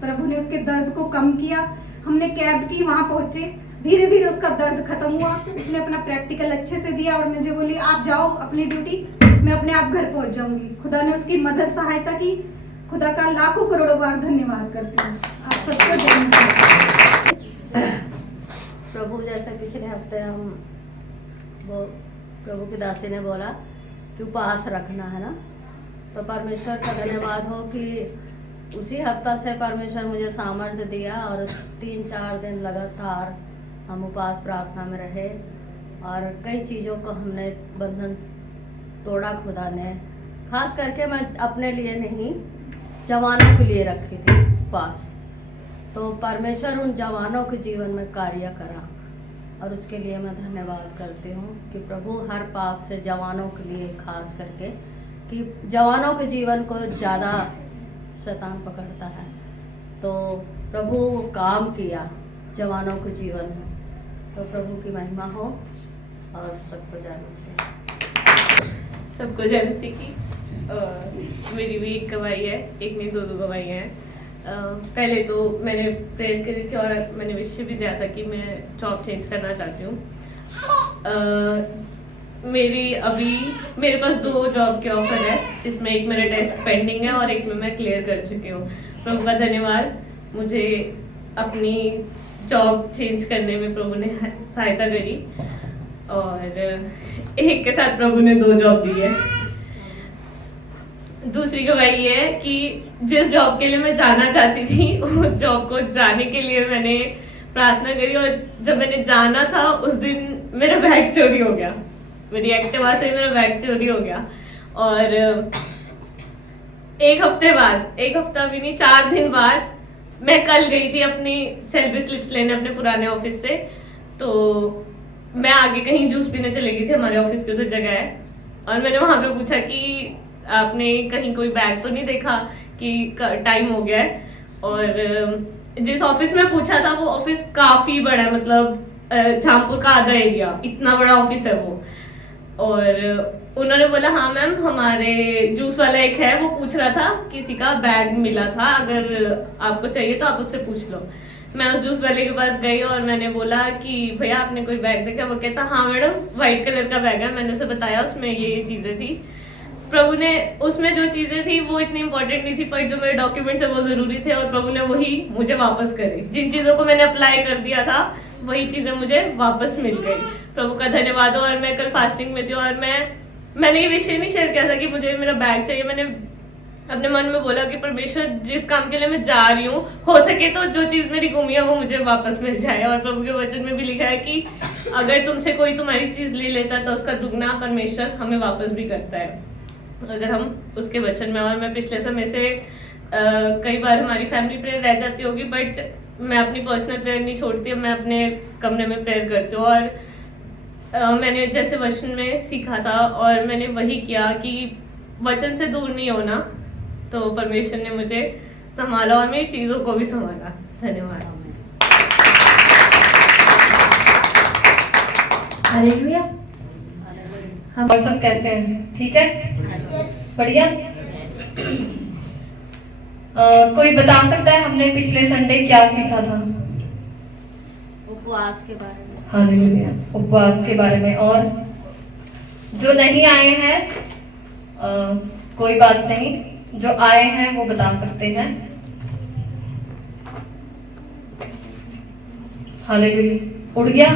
प्रभु ने उसके दर्द को कम किया। हमने कैब की, वहां पहुंचे, धीरे धीरे उसका दर्द खत्म हुआ। उसने अपना प्रैक्टिकल अच्छे से दिया और मुझे बोली आप जाओ अपनी ड्यूटी, मैं अपने आप घर पहुंच जाऊंगी। खुदा ने उसकी मदद सहायता की। खुदा का लाखों करोड़ों बार धन्यवाद करती हूँ। आप सबको जय मसीह। प्रभु, जैसे पिछले हफ्ते हम वो प्रभु की दासी ने बोला कि उपवास रखना है ना, तो परमेश्वर का धन्यवाद हो कि उसी हफ्ता से परमेश्वर मुझे सामर्थ्य दिया और 3-4 दिन लगातार हम उपवास प्रार्थना में रहे और कई चीज़ों को हमने बंधन तोड़ा खुदा ने। खास करके मैं अपने लिए नहीं, जवानों के लिए रखी थी उपवास। तो परमेश्वर उन जवानों के जीवन में कार्य करा और उसके लिए मैं धन्यवाद करती हूँ कि प्रभु हर पाप से जवानों के लिए, खास करके कि जवानों के जीवन को ज़्यादा शैतान पकड़ता है, तो प्रभु काम किया जवानों के जीवन में। तो प्रभु की महिमा हो और सबको जय मसीह। सबको जय मसीह की। मेरी भी एक गवाही है, एक नहीं 2 गवाही हैं। पहले तो मैंने प्रेयर करी थी और मैंने विषय भी दिया था कि मैं जॉब चेंज करना चाहती हूँ। मेरे पास 2 जॉब के ऑफर है, जिसमें एक मेरा टेस्ट पेंडिंग है और एक में मैं क्लियर कर चुकी हूँ। प्रभु का धन्यवाद, मुझे अपनी जॉब चेंज करने में प्रभु ने सहायता करी और एक के साथ प्रभु ने 2 जॉब दी है। दूसरी गवाही ये है कि जिस जॉब के लिए मैं जाना चाहती थी, उस जॉब को जाने के लिए मैंने प्रार्थना करी और जब मैंने जाना था उस दिन मेरा बैग चोरी हो गया। मेरी एक्टिवा से मेरा बैग चोरी हो गया और एक हफ्ता भी नहीं, 4 दिन बाद मैं कल गई थी अपनी सैलरी स्लिप्स लेने अपने पुराने ऑफिस से। तो मैं आगे कहीं जूस पीने चली गई थी, हमारे ऑफिस की उधर जगह है, और मैंने वहां पे पूछा कि आपने कहीं कोई बैग तो नहीं देखा कि टाइम हो गया है। और जिस ऑफिस में पूछा था वो ऑफिस काफी बड़ा है, मतलब झामपुर का आधा एरिया, इतना बड़ा ऑफिस है वो। और उन्होंने बोला हाँ मैम, हमारे जूस वाला एक है, वो पूछ रहा था किसी का बैग मिला था, अगर आपको चाहिए तो आप उससे पूछ लो। मैं उस जूस वाले के पास गई और मैंने बोला कि भैया आपने कोई बैग देखा? वो कहता हाँ मैडम, व्हाइट कलर का बैग है। मैंने उसे बताया उसमें ये चीजें थी। प्रभु ने उसमें जो चीजें थी वो इतनी इंपॉर्टेंट नहीं थी, पर जो मेरे डॉक्यूमेंट्स है वो जरूरी थे, और प्रभु ने वही मुझे वापस करे। जिन चीजों को मैंने अप्लाई कर दिया था वही चीजें मुझे वापस मिल गई। प्रभु का धन्यवाद हो। और मैं कल फास्टिंग में थी और मैंने ये विषय नहीं शेयर किया था कि मुझे मेरा बैग चाहिए। मैंने अपने मन में बोला कि परमेश्वर, जिस काम के लिए मैं जा रही हूँ, हो सके तो जो चीज मेरी गुमी है वो मुझे वापस मिल जाए। और प्रभु के वचन में भी लिखा है कि अगर तुमसे कोई तुम्हारी चीज ले लेता है तो उसका दुगना परमेश्वर हमें वापस भी करता है, अगर हम उसके वचन में। और मैं पिछले समय से कई बार हमारी फैमिली प्रेयर रह जाती होगी, बट मैं अपनी पर्सनल प्रेयर नहीं छोड़ती, मैं अपने कमरे में प्रेयर करती हूँ। और मैंने जैसे वचन में सीखा था और मैंने वही किया कि वचन से दूर नहीं होना, तो परमेश्वर ने मुझे संभाला और मेरी चीजों को भी संभाला। धन्यवाद। हालेलुया। और सब कैसे हैं? ठीक है, बढ़िया। कोई बता सकता है हमने पिछले संडे क्या सीखा था? उपवास के बारे में। हालेलुया, उपवास के बारे में। और जो नहीं आए हैं कोई बात नहीं, जो आए हैं वो बता सकते हैं। हालेलुया। उड़ गया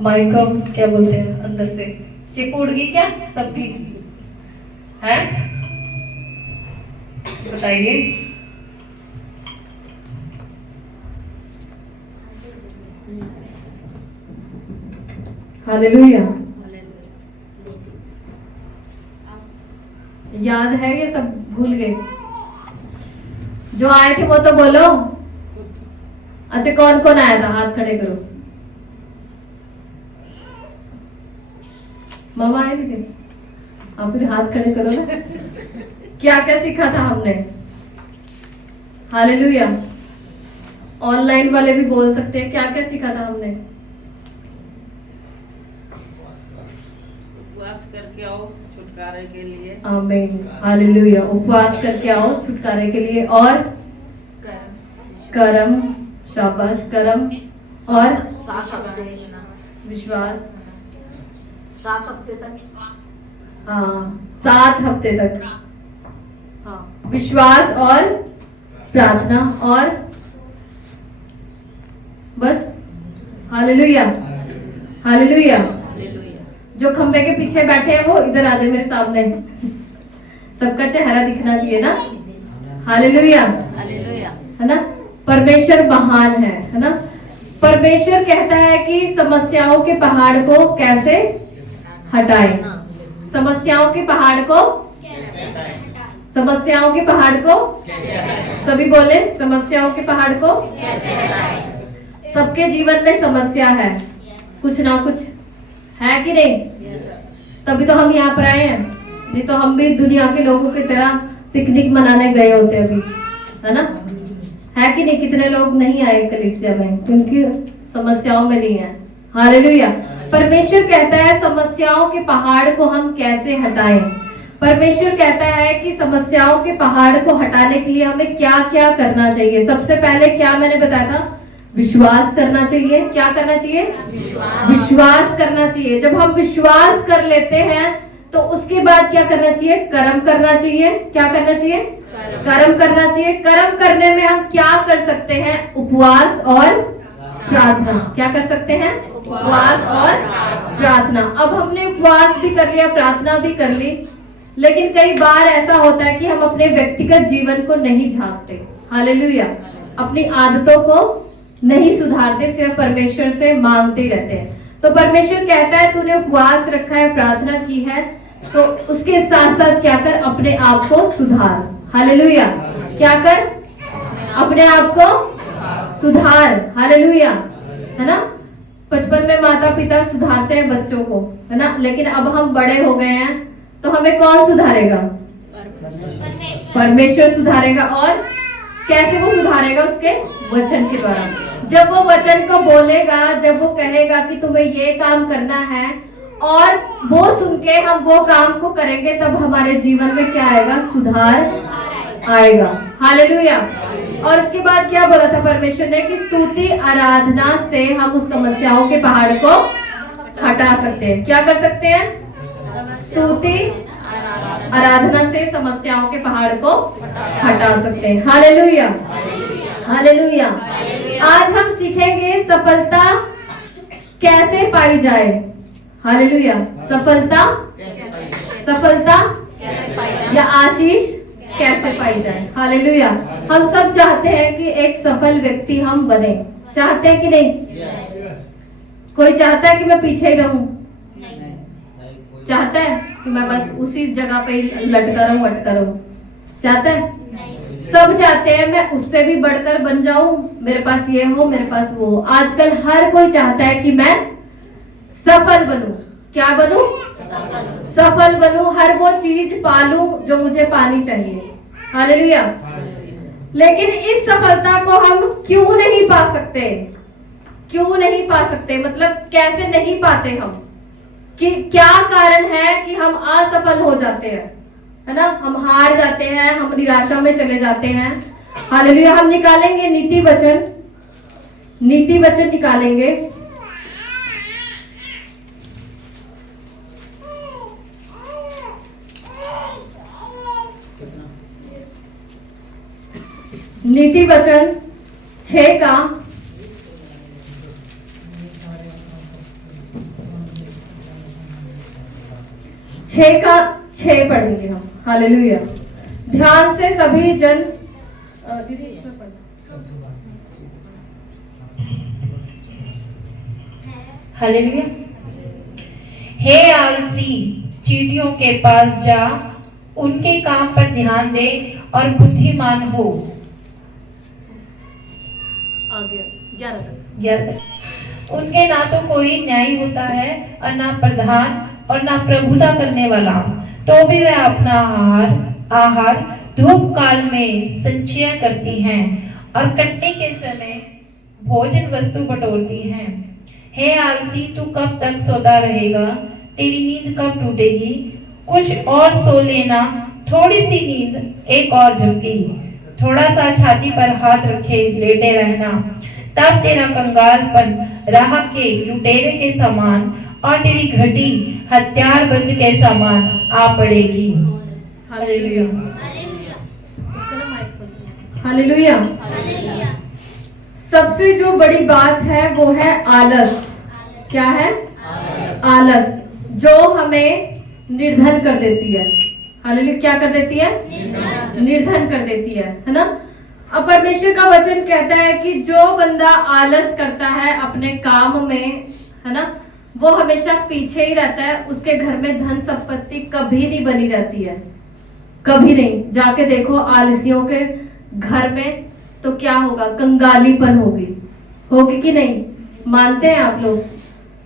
माइक, क्या बोलते हैं अंदर से, चिप उड़ गई क्या सबकी? है, बताइए। हालेलुया। याद है ये सब भूल गए? जो आए थे वो तो बोलो। अच्छा, कौन कौन आया था? हाथ खड़े करो। मामा आए थे? आप फिर हाथ खड़े करो ना। क्या क्या सीखा था हमने? हालेलुया। ऑनलाइन वाले भी बोल सकते हैं, क्या क्या सीखा था हमने? उपवास करके आओ छुटकारे के लिए। आमीन। हालेलुया। उपवास करके आओ छुटकारे के लिए। और कर्म, शाबाश, कर्म। और 7 हफ्ते विश्वास। 7 हफ्ते तक। हाँ, 7 हफ्ते तक। हाँ, विश्वास और प्रार्थना और बस। हालेलुया। हालेलुया। जो खंबे के पीछे बैठे हैं वो इधर आ जाए मेरे सामने। सबका चेहरा दिखना चाहिए ना। हालेलुया। हालेलुया। है ना। परमेश्वर महान है ना। परमेश्वर कहता है कि समस्याओं के पहाड़ को कैसे हटाएं। समस्याओं के पहाड़ को, समस्याओं के पहाड़ को, सभी बोले, समस्याओं के पहाड़ को। सबके जीवन में समस्या है, कुछ ना कुछ है कि नहीं? तभी तो हम यहाँ पर आए हैं, नहीं तो हम भी दुनिया के लोगों की तरह पिकनिक मनाने गए होते अभी, है ना? है कि नहीं? कितने लोग नहीं आए कलीसिया में क्योंकि समस्याओं में नहीं है। हालेलुया। परमेश्वर कहता है समस्याओं के पहाड़ को हम कैसे हटाएं। परमेश्वर कहता है कि समस्याओं के पहाड़ को हटाने के लिए हमें क्या क्या करना चाहिए। सबसे पहले क्या मैंने बताया था? विश्वास करना चाहिए। क्या करना चाहिए? विश्वास करना चाहिए। जब हम विश्वास कर लेते हैं तो उसके बाद क्या करना चाहिए? कर्म करना चाहिए। क्या करना चाहिए? कर्म करना चाहिए। कर्म करने में हम क्या कर सकते हैं? उपवास और प्रार्थना। क्या कर सकते हैं? उपवास और प्रार्थना। अब हमने उपवास भी कर लिया, प्रार्थना भी कर ली, लेकिन कई बार ऐसा होता है कि हम अपने व्यक्तिगत जीवन को नहीं झांकते। हालेलुया। अपनी आदतों को नहीं सुधारते, सिर्फ परमेश्वर से मांगते रहते हैं। तो परमेश्वर कहता है तूने उपवास रखा है, प्रार्थना की है, तो उसके साथ साथ क्या कर? अपने आप को सुधार। हालेलुया। क्या कर? अपने आप को सुधार। हालेलुया। है ना? बचपन में माता पिता सुधारते हैं बच्चों को, है ना? लेकिन अब हम बड़े हो गए हैं तो हमें कौन सुधारेगा? परमेश्वर सुधारेगा। और कैसे वो सुधारेगा? उसके वचन के द्वारा। जब वो वचन को बोलेगा, जब वो कहेगा कि तुम्हें ये काम करना है और वो सुन के हम वो काम को करेंगे, तब हमारे जीवन में क्या आएगा? सुधार आएगा। हालेलुया। और उसके बाद क्या बोला था परमेश्वर ने कि स्तुति आराधना से हम उस समस्याओं के पहाड़ को हटा सकते हैं। क्या कर सकते हैं? स्तुति आराधना से समस्याओं के पहाड़ को हटा सकते हैं। Hallelujah, hallelujah. आज हम सीखेंगे सफलता कैसे पाई जाए। हालेलुया। सफलता या आशीष कैसे पाई जाए। हालेलुया। हम सब चाहते हैं कि एक सफल व्यक्ति हम बने। चाहते हैं कि नहीं? कोई चाहता है कि मैं पीछे ही रहूं? चाहता है कि मैं बस उसी जगह पे ही लटका रहूं, अटका रहूं? चाहता है? सब चाहते हैं मैं उससे भी बढ़कर बन जाऊं, मेरे पास ये हो, मेरे पास वो हो। आजकल हर कोई चाहता है कि मैं सफल बनूं। क्या बनूं? सफल बनूं, हर वो चीज पालूं जो मुझे पानी चाहिए। हालेलुया। लेकिन इस सफलता को हम क्यों नहीं पा सकते? क्यों नहीं पा सकते? मतलब कैसे नहीं पाते हम? कि क्या कारण है कि हम असफल हो जाते हैं? है ना, हम हार जाते हैं, हम निराशा में चले जाते हैं। हालेलुया। हम निकालेंगे नीति वचन निकालेंगे। नीति वचन 6 का 6 पढ़ेंगे हम। हालेलुया। ध्यान से सभी जन। दीदी इसमें पढ़। हालेलुया। हे आलसी, चींटियों के पास जा, उनके काम पर ध्यान दे और बुद्धिमान हो। आगे 11 तक। 11 तक। उनके ना तो कोई न्यायी होता है और ना प्रधान और ना प्रभुता करने वाला, तो भी वह अपना आहार धूप काल में संचय करती हैं और कटने के समय भोजन वस्तु बटोरती हैं। हे आलसी, तू कब तक सोता रहेगा? तेरी नींद कब टूटेगी? कुछ और सो लेना, थोड़ी सी नींद एक और झपकी, थोड़ा सा छाती पर हाथ रखे लेटे रहना, तब तेरा कंगालपन राह के लुटेरे के समान और तेरी घटी हथियारबंद के समान आ पड़ेगी। हालेलुया। हालेलुया। सबसे जो बड़ी बात है वो है आलस। क्या है? आलस, जो हमें निर्धन कर देती है। हालेलुया। क्या कर देती है? निर्धन कर देती है ना। अब परमेश्वर का वचन कहता है कि जो बंदा आलस करता है अपने काम में, है ना, वो हमेशा पीछे ही रहता है। उसके घर में धन संपत्ति कभी नहीं बनी रहती है, कभी नहीं। जाके देखो आलसियों के घर में तो क्या होगा? कंगालीपन होगी कि नहीं? मानते हैं आप लोग?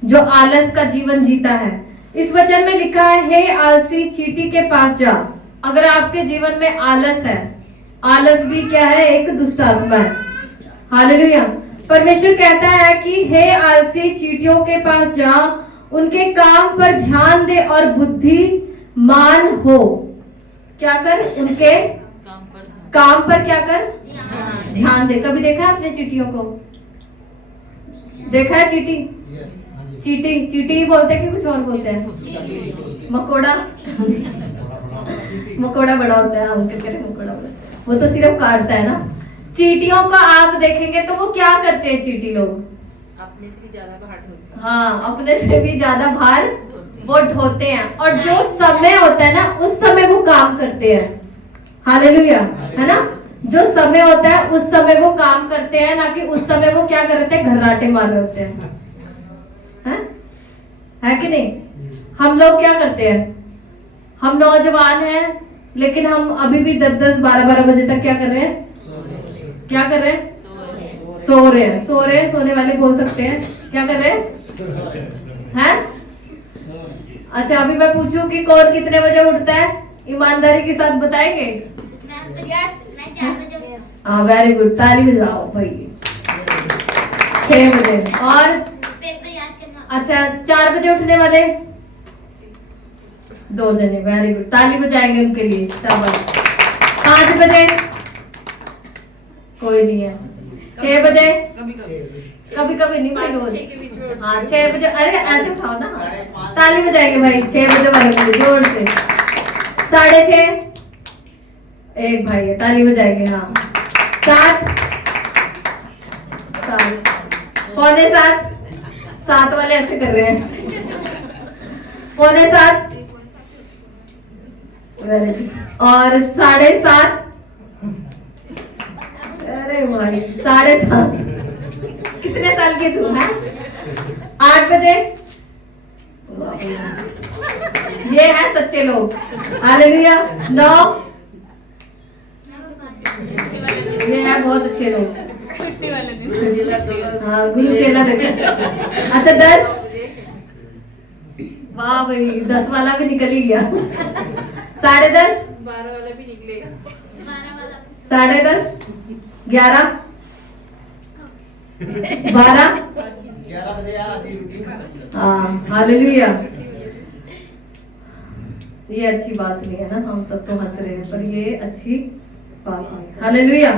जो आलस का जीवन जीता है। इस वचन में लिखा है, हे आलसी, चींटी के पास जा। अगर आपके जीवन में आलस है, आलस भी क्या है? एक दुष्ट आत्मा है। हालेलुया। परमेश्वर कहता है कि हे आलसी, चींटियों के पास जा, उनके काम पर ध्यान दे और बुद्धिमान हो। क्या कर? उनके काम पर क्या कर? ध्यान दे। कभी देखा है आपने चींटियों को? देखा है चींटी? चींटी बोलते हैं कि कुछ और बोलते हैं? मकोड़ा। मकोड़ा बड़ा होता है, हम क्या करें? मकोड़ा बड़ा, वो तो सिर्फ काटता है ना। चींटियों का आप देखेंगे तो वो क्या करते हैं? चींटी लोग अपने से भी ज्यादा भार ढोते हैं। हाँ, अपने से भी ज्यादा भार वो ढोते हैं। और जो समय होता है ना, उस समय वो काम करते हैं। हालेलुया। है ना, जो समय होता है उस समय वो काम करते हैं, ना कि उस समय वो क्या करते हैं? घर्राटे मार रहे होते हैं। है कि नहीं? हम लोग क्या करते हैं? हम नौजवान हैं, लेकिन हम अभी भी 10-10, 12-12 बजे तक क्या कर रहे हैं? क्या कर रहे हैं? सो रहे हैं। सोने वाले बोल सकते हैं। क्या कर रहे हैं? अच्छा, अभी मैं पूछूं कि कौन कितने बजे उठता है? ईमानदारी के साथ बताएंगे? मैं 4 बजे। हाँ, वेरी गुड, ताली बजाओ भाई। 6 बजे। और अच्छा 4 बजे उठने वाले 2 जने, वेरी गुड, ताली बजाएंगे उनके लिए, शाबाश। 5 बजे कोई नहीं है। 6 बजे कभी कभी नहीं, भाई रोज। हाँ 6 बजे, अरे ऐसे उठाओ ना, ताली बजाएंगे भाई 6 बजे वाले के लिए जोर से। 6:30 एक भाई है, ताली बजाएंगे। हाँ 7 7:45 7 वाले ऐसे कर रहे हैं। 6:45 वेरी गुड। और 7:30 अरे भाई 7:30 कितने साल की तू है? 8 बजे ये है सच्चे लोग, हालेलुया। 9 ये है बहुत अच्छे लोग, छुट्टी वाले दिन। हाँ गुरु चेला देखो। अच्छा 10 वाह भाई 10 वाला भी निकल ही गया। 10:30 12 वाला भी निकलेगा। 10:30 11 12 11 बजे यार आधी ड्यूटी। हाँ हालेलुया। ये अच्छी बात नहीं है ना, हम सब तो हंस रहे हैं पर ये अच्छी बात है। हालेलुया।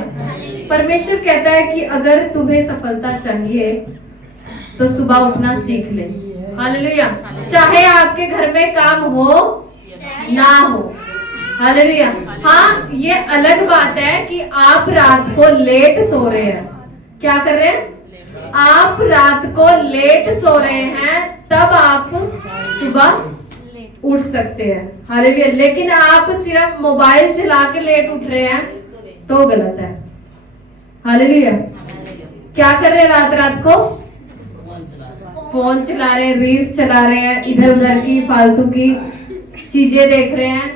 परमेश्वर कहता है कि अगर तुम्हें सफलता चाहिए तो सुबह उठना सीख ले। हालेलुया। चाहे आपके घर में काम हो ना हो। हालेलुया। हाँ ये अलग बात है कि आप रात को लेट सो रहे हैं। क्या कर रहे हैं? आप रात को लेट सो रहे हैं, तब आप सुबह उठ सकते हैं। हालेलुया। लेकिन आप सिर्फ मोबाइल चला के लेट उठ रहे हैं तो गलत है। हालेलुया। क्या कर रहे हैं? रात रात को फोन चला रहे हैं, रील्स चला रहे हैं, इधर उधर की फालतू की चीजें देख रहे हैं,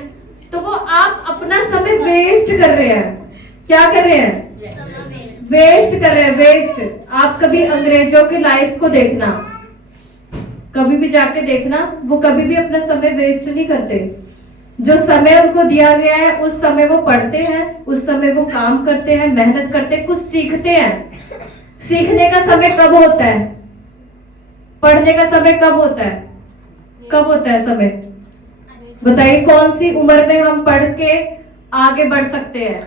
तो वो आप अपना समय वेस्ट कर रहे हैं। क्या कर रहे हैं? वेस्ट कर रहे हैं, वेस्ट। आप कभी अंग्रेजों की लाइफ को देखना, कभी भी जाके देखना, वो कभी भी अपना समय वेस्ट नहीं करते। जो समय उनको दिया गया है उस समय वो पढ़ते हैं, उस समय वो काम करते हैं, मेहनत करते हैं, कुछ सीखते हैं। सीखने का समय कब होता है? पढ़ने का समय कब होता है? कब होता है समय? बताइए कौन सी उम्र में हम पढ़ के आगे बढ़ सकते हैं?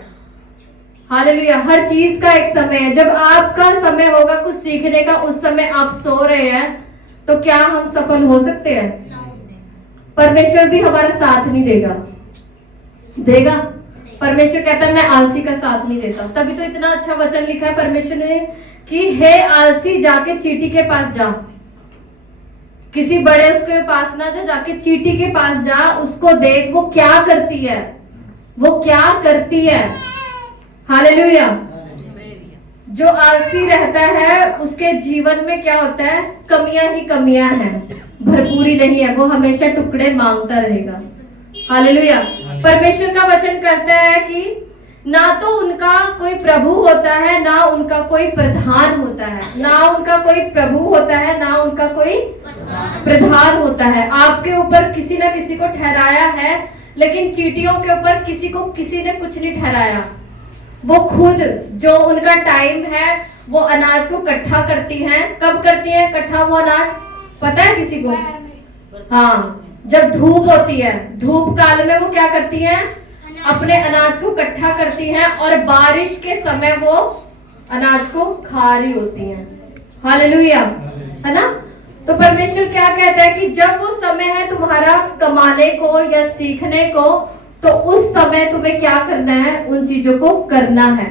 हालेलुया। हर चीज का एक समय है। जब आपका समय होगा कुछ सीखने का, उस समय आप सो रहे हैं, तो क्या हम सफल हो सकते हैं? परमेश्वर भी हमारा साथ नहीं देगा। देगा? परमेश्वर कहता है मैं आलसी का साथ नहीं देता। तभी तो इतना अच्छा वचन लिखा है परमेश्वर ने कि हे आलसी जाके चींटी के पास जा। किसी बड़े उसके पास ना जा, जाके चींटी के पास जा, उसको देख वो क्या करती है, वो क्या करती है। हालेलुया। जो आलसी रहता है उसके जीवन में क्या होता है? कमियां ही कमियां हैं, भरपूरी नहीं है। वो हमेशा टुकड़े मांगता रहेगा। हालेलुया। परमेश्वर का वचन कहता है कि ना तो उनका कोई प्रभु होता है, ना उनका कोई प्रधान होता है। ना उनका कोई प्रभु होता है, ना उनका कोई प्रधान होता है। आपके ऊपर किसी ना किसी को ठहराया है, लेकिन चींटियों के ऊपर किसी को किसी ने कुछ नहीं ठहराया। वो खुद जो उनका टाइम है वो अनाज को इकट्ठा करती हैं। कब करती हैं इकट्ठा वो अनाज? पता है किसी को? हाँ जब धूप होती है, धूप काल में वो क्या करती हैं? अपने अनाज को इकट्ठा करती हैं और बारिश के समय वो अनाज को खा रही होती हैं। हालेलुया। है ना? तो परमेश्वर क्या कहता है कि जब वो समय है तुम्हारा कमाने को या सीखने को, तो उस समय तुम्हें क्या करना है? उन चीजों को करना है।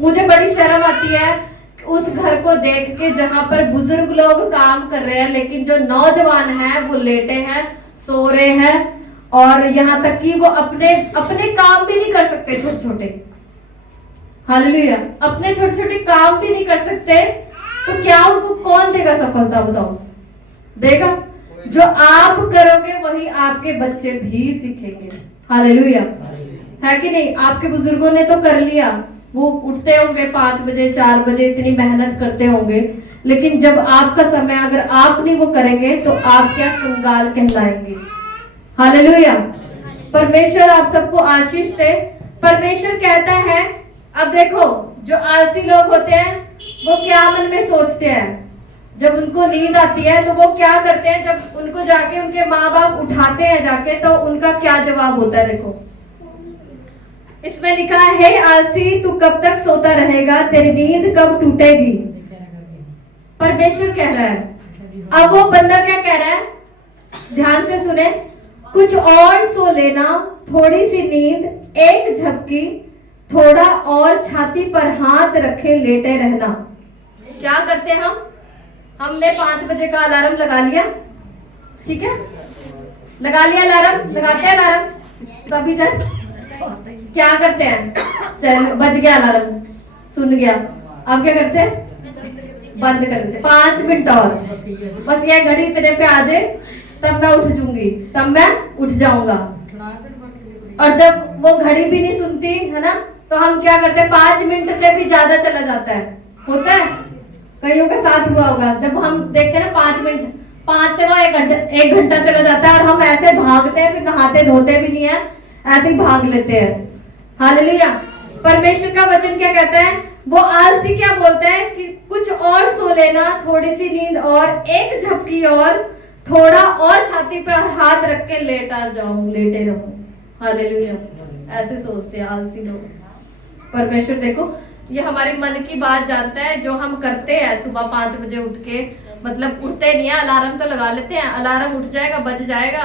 मुझे बड़ी शर्म आती है उस घर को देख के जहां पर बुजुर्ग लोग काम कर रहे हैं, लेकिन जो नौजवान हैं वो लेटे हैं, सो रहे हैं, और यहाँ तक कि वो अपने अपने काम भी नहीं कर सकते छोटे छोटे। हालेलुया। अपने छोटे छोटे काम भी नहीं कर सकते, तो क्या उनको कौन देगा सफलता? बताओ। देगा? जो आप करोगे वही आपके बच्चे भी सीखेंगे। हालेलुया। है कि नहीं? आपके बुजुर्गों ने तो कर लिया, वो उठते होंगे 5 बजे 4 बजे, इतनी मेहनत करते होंगे, लेकिन जब आपका समय अगर आप नहीं वो करेंगे तो आप क्या कंगाल कहलाएंगे। हालेलुया। परमेश्वर आप सबको आशीष दे। परमेश्वर कहता है, अब देखो जो आलसी लोग होते हैं वो क्या मन में सोचते हैं जब उनको नींद आती है? तो वो क्या करते हैं जब उनको जाके उनके माँ बाप उठाते हैं जाके, तो उनका क्या जवाब होता है? देखो इसमें लिखा है, हे आलसी तू कब तक सोता रहेगा, तेरी नींद कब टूटेगी? परमेश्वर कह रहा है। अब वो बंदा क्या कह रहा है, ध्यान से सुने, कुछ और सो लेना, थोड़ी सी नींद, एक झपकी, थोड़ा और छाती पर हाथ रखे लेटे रहना। क्या करते हैं हमने 5 बजे का अलार्म लगा लिया, ठीक है, लगा लिया अलार्म, लगाते हैं अलार्म सभी जन, क्या करते हैं, चल बज गया अलार्म, सुन गया, अब क्या करते हैं, बंद कर देते। 5 मिनट और, बस ये घड़ी इतने पे आ जाए तब मैं उठ जूंगी, तब मैं उठ जाऊंगा। और जब वो घड़ी भी नहीं सुनती है ना, तो हम क्या करते हैं, 5 मिनट से भी ज्यादा चला जाता है, होता है, कईयों के साथ हुआ होगा। जब हम देखते हैं ना 5 मिनट, 5 से वो 1 घंटा चला जाता है, और हम ऐसे भागते हैं, फिर नहाते धोते भी नहीं है, ऐसे ही भाग लेते हैं। हालेलुया। परमेश्वर का वचन क्या कहता है, वो आलसी क्या बोलता है कि कुछ और सो लेना, थोड़ी सी नींद और, एक झपकी और, थोड़ा और छाती पर हाथ रख के लेटा जाऊं, लेटे रहूं। हालेलुया। ऐसे सोचते हैं आलसी लोग। परमेश्वर देखो ये हमारे मन की बात जानता है, जो हम करते हैं सुबह 5 बजे उठ के, मतलब उठते नहीं है, अलार्म तो लगा लेते हैं, अलार्म उठ जाएगा, बज जाएगा,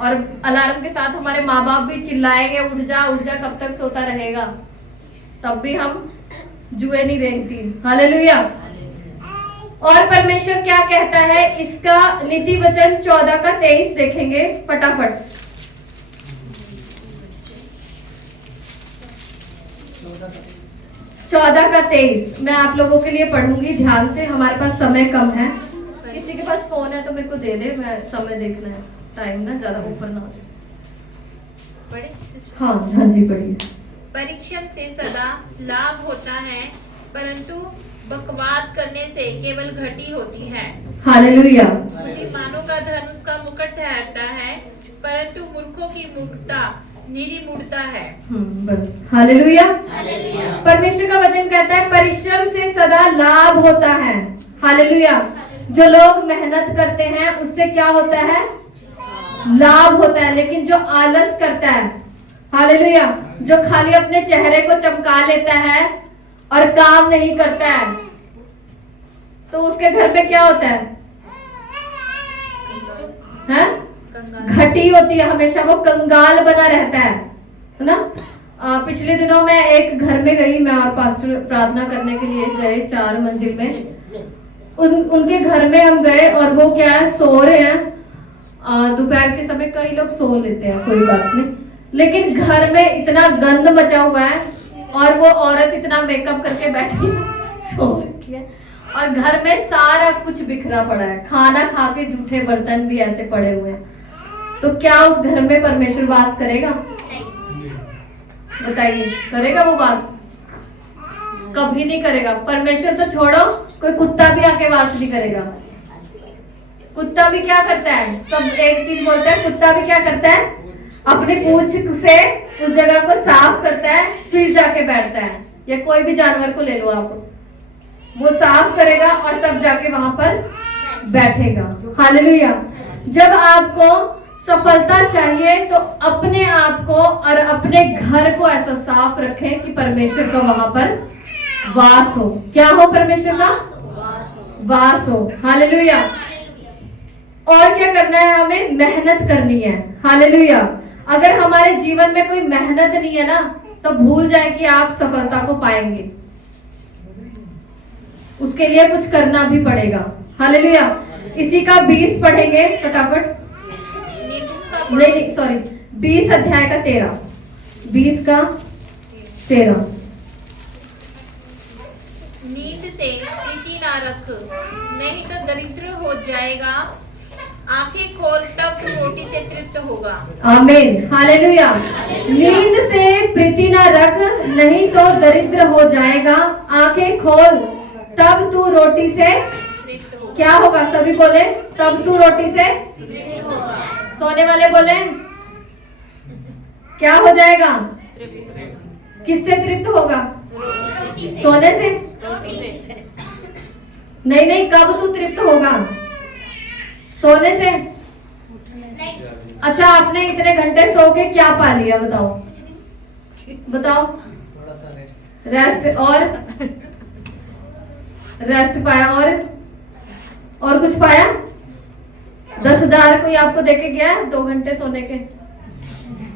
और अलार्म के साथ हमारे माँ बाप भी चिल्लाएंगे, उठ जा कब तक सोता रहेगा, तब भी हम जुए नहीं रेंगती। हालेलुया। और परमेश्वर क्या कहता है, इसका नीति वचन 14 का 23 देखेंगे फटाफट। 14 का 23 मैं आप लोगों के लिए पढ़ूंगी ध्यान से, हमारे पास समय कम है। किसी के पास फोन है तो मेरे को दे दे, मैं समय देखना है, टाइम ना ज्यादा ऊपर ना हो जाए। हाँ जी पढ़िए। परिश्रम से सदा लाभ होता है, परंतु बकवाद करने से केवल घटी होती है। हालेलुया। बुद्धिमानों का धन उसका मुकुट ठहरता है, परंतु मूर्खों की मूर्खता निरी मूर्ता है। बस। हालेलुया। परमेश्वर का वचन कहता है परिश्रम से सदा लाभ होता है। हालेलुया। जो लोग मेहनत करते हैं उससे क्या होता है, लाभ होता है। लेकिन जो आलस करता है, हालेलुया, जो खाली अपने चेहरे को चमका लेता है और काम नहीं करता है, तो उसके घर में क्या होता है, घटी होती है, हमेशा वो कंगाल बना रहता है ना। पिछले दिनों मैं एक घर में गई, मैं और पास्टर प्रार्थना करने के लिए गए 4 मंजिल में। उनके घर में हम गए और वो क्या है, सो रहे हैं। दोपहर के समय कई लोग सो लेते हैं, कोई बात नहीं, लेकिन घर में इतना गंद मचा हुआ है और वो औरत इतना मेकअप करके बैठी सो रखी है, और घर में सारा कुछ बिखरा पड़ा है, खाना खा के जूठे बर्तन भी ऐसे पड़े हुए हैं। तो क्या उस घर में परमेश्वर वास करेगा? बताइए, करेगा वो वास? कभी नहीं करेगा। परमेश्वर तो छोड़ो, कोई कुत्ता भी आके वास नहीं करेगा। कुत्ता भी क्या करता है, सब एक चीज बोलता है, कुत्ता भी क्या करता है, अपनी पूंछ से उस जगह को साफ करता है, फिर जाके बैठता है। या कोई भी जानवर को ले लो आप, वो साफ करेगा और तब जाके वहां पर बैठेगा। हालेलुया। जब आपको सफलता चाहिए तो अपने आप को और अपने घर को ऐसा साफ रखें कि परमेश्वर का वहां पर वास हो। क्या हो? परमेश्वर का वास हो। हालेलुया। और क्या करना है, हमें मेहनत करनी है। हालेलुया। अगर हमारे जीवन में कोई मेहनत नहीं है ना, तो भूल जाए कि आप सफलता को पाएंगे। उसके लिए कुछ करना भी पड़ेगा। हालेलुया। इसी का 20 पढ़ेंगे फटाफट। नहीं सॉरी, 20 अध्याय का 13, 20 का 13। नींद से प्रीति ना रख, नहीं तो दरिद्र हो जाएगा। आंखें खोल तब रोटी से तृप्त होगा। आमीन। हालेलुया। नींद से प्रीति ना रख, नहीं तो दरिद्र हो जाएगा। आंखें खोल तब तू रोटी से क्या होगा? सभी बोले, तब तू रोटी से तृप्त होगा। सोने वाले बोले, क्या हो जाएगा? किससे तृप्त होगा? सोने से? नहीं नहीं, कब तू तृप्त होगा? सोने से? अच्छा, आपने इतने घंटे सो के क्या पा लिया बताओ? बताओ। थोड़ा सा रेस्ट। रेस्ट, और रेस्ट पाया, और कुछ पाया? 10,000 कोई आपको दे के गया 2 घंटे सोने के?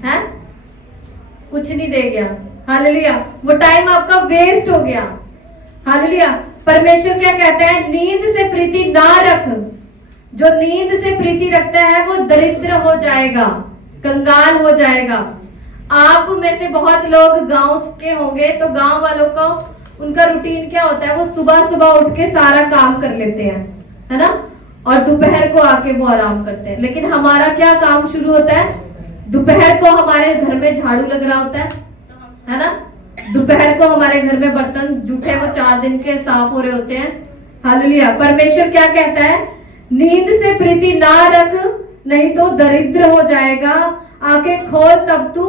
हैं? कुछ नहीं दे गया। हालेलुया, वो टाइम आपका वेस्ट हो गया। हालेलुया। परमेश्वर क्या कहता है? नींद से प्रीति ना रख। जो नींद से प्रीति रखता है वो दरिद्र हो जाएगा, कंगाल हो जाएगा। आप में से बहुत लोग गांव के होंगे, तो गांव वालों का उनका रूटीन क्या होता है? वो सुबह सुबह उठ के सारा काम कर लेते हैं, है ना, और दोपहर को आके वो आराम करते हैं। लेकिन हमारा क्या काम शुरू होता है? दोपहर को हमारे घर में झाड़ू लग रहा होता है ना, दोपहर को हमारे घर में बर्तन जूठे वो 4 दिन के साफ हो रहे होते हैं। हालेलुया। परमेश्वर क्या कहता है? नींद से प्रीति ना रख, नहीं तो दरिद्र हो जाएगा। आंखें खोल, तब तू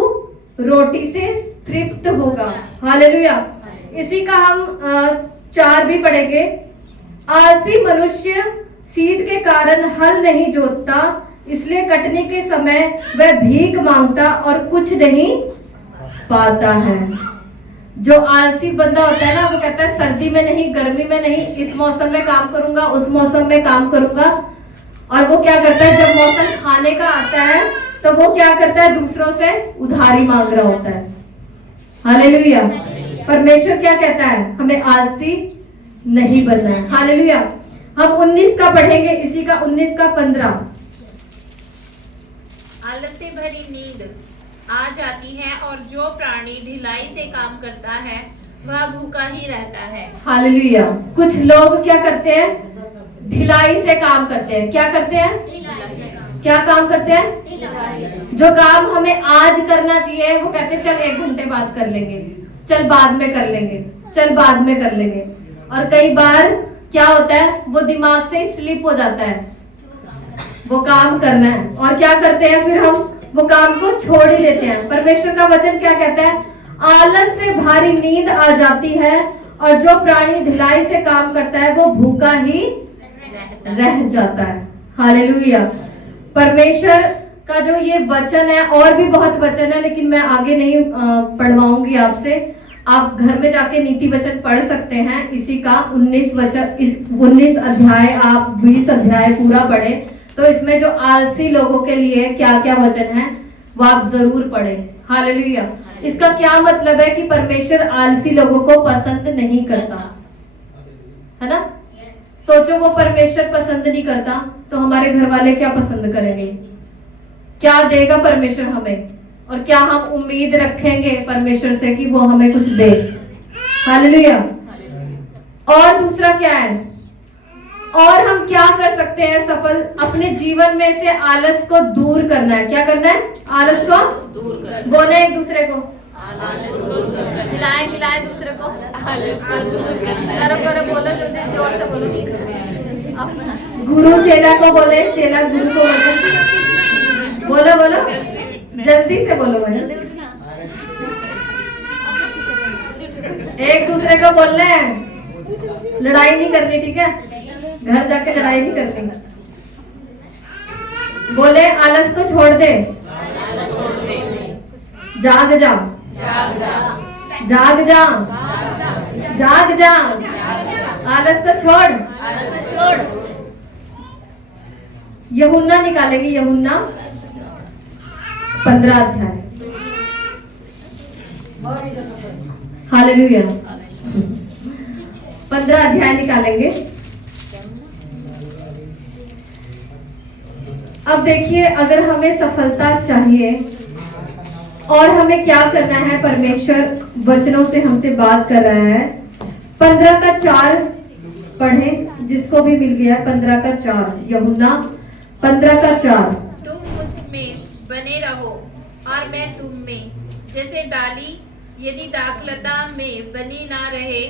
रोटी से तृप्त होगा। हालेलुया। इसी का हम 4 भी पढ़ेंगे। आलसी मनुष्य शीत के कारण हल नहीं जोतता, इसलिए कटने के समय वह भीख मांगता और कुछ नहीं पाता है। जो आलसी बंदा होता है ना, वो कहता है सर्दी में नहीं, गर्मी में नहीं, इस मौसम में काम करूंगा, उस मौसम में काम करूंगा। और वो क्या करता है? जब मौसम खाने का आता है तो वो क्या करता है? दूसरों से उधारी मांग रहा होता है। हालेलुया। परमेश्वर क्या कहता है? हमें आलसी नहीं बनना है। हालेलुया। हम 19 का पढ़ेंगे, इसी का 19 का 15। आलस से भरी नींद आ जाती है और जो प्राणी ढिलाई से काम करता है वह भूखा ही रहता है। हालेलुया। कुछ लोग क्या करते हैं? ढिलाई से काम करते हैं। क्या करते हैं? क्या काम करते हैं? जो काम हमें आज करना चाहिए वो कहते हैं चल 1 घंटे बाद कर लेंगे, चल बाद में कर लेंगे, चल बाद में कर लेंगे। और कई बार क्या होता है? वो दिमाग से स्लिप हो जाता है, वो काम करना है, और क्या करते हैं फिर हम? वो काम को छोड़ ही देते हैं। परमेश्वर का वचन क्या कहता है? आलस से भारी नींद आ जाती है और जो प्राणी ढिलाई से काम करता है वो भूखा ही रह जाता है। हालेलुया। परमेश्वर का जो ये वचन है, और भी बहुत वचन है लेकिन मैं आगे नहीं पढ़वाऊंगी आपसे। आप घर में जाके नीति वचन पढ़ सकते हैं। इसी का 19 वचन, इस 19 अध्याय आप 20 अध्याय पूरा पढ़ें, तो इसमें जो आलसी लोगों के लिए क्या क्या वचन है वो आप जरूर पढ़ें। हालेलुया। इसका क्या मतलब है कि परमेश्वर आलसी लोगों को पसंद नहीं करता, है ना। सोचो वो परमेश्वर पसंद नहीं करता तो हमारे घर वाले क्या पसंद करेंगे? क्या देगा परमेश्वर हमें? और क्या हम उम्मीद रखेंगे परमेश्वर से कि वो हमें कुछ दे? हालेलुया। और दूसरा क्या है? और हम क्या कर सकते हैं सफल? अपने जीवन में से आलस को दूर करना है। क्या करना है? आलस को दूर करना। बोले एक दूसरे को, हिलाए दूसरे को, करो बोलो, जल्दी जोर से बोलो। गुरु चेला को बोले, चेला गुरु को बोलो, बोलो जल्दी से बोलो। एक दूसरे को बोलना है, लड़ाई नहीं करनी, ठीक है? घर जाके लड़ाई नहीं करनी। बोले आलस को छोड़ दे, जाग जा, जाग जा, जाग जा, आलस को छोड़। यूहन्ना निकालेंगे, यूहन्ना 15 अध्याय। हालेलुया। 15 अध्याय निकालेंगे। अब देखिए, अगर हमें सफलता चाहिए और हमें क्या करना है, परमेश्वर वचनों से हमसे बात कर रहा है। 15 का 4 पढ़ें, जिसको भी मिल गया। 15 का 4, यूहन्ना 15 का 4। तुम मुझ में बने रहो और मैं तुम में। जैसे डाली यदि दाखलता में बनी ना रहे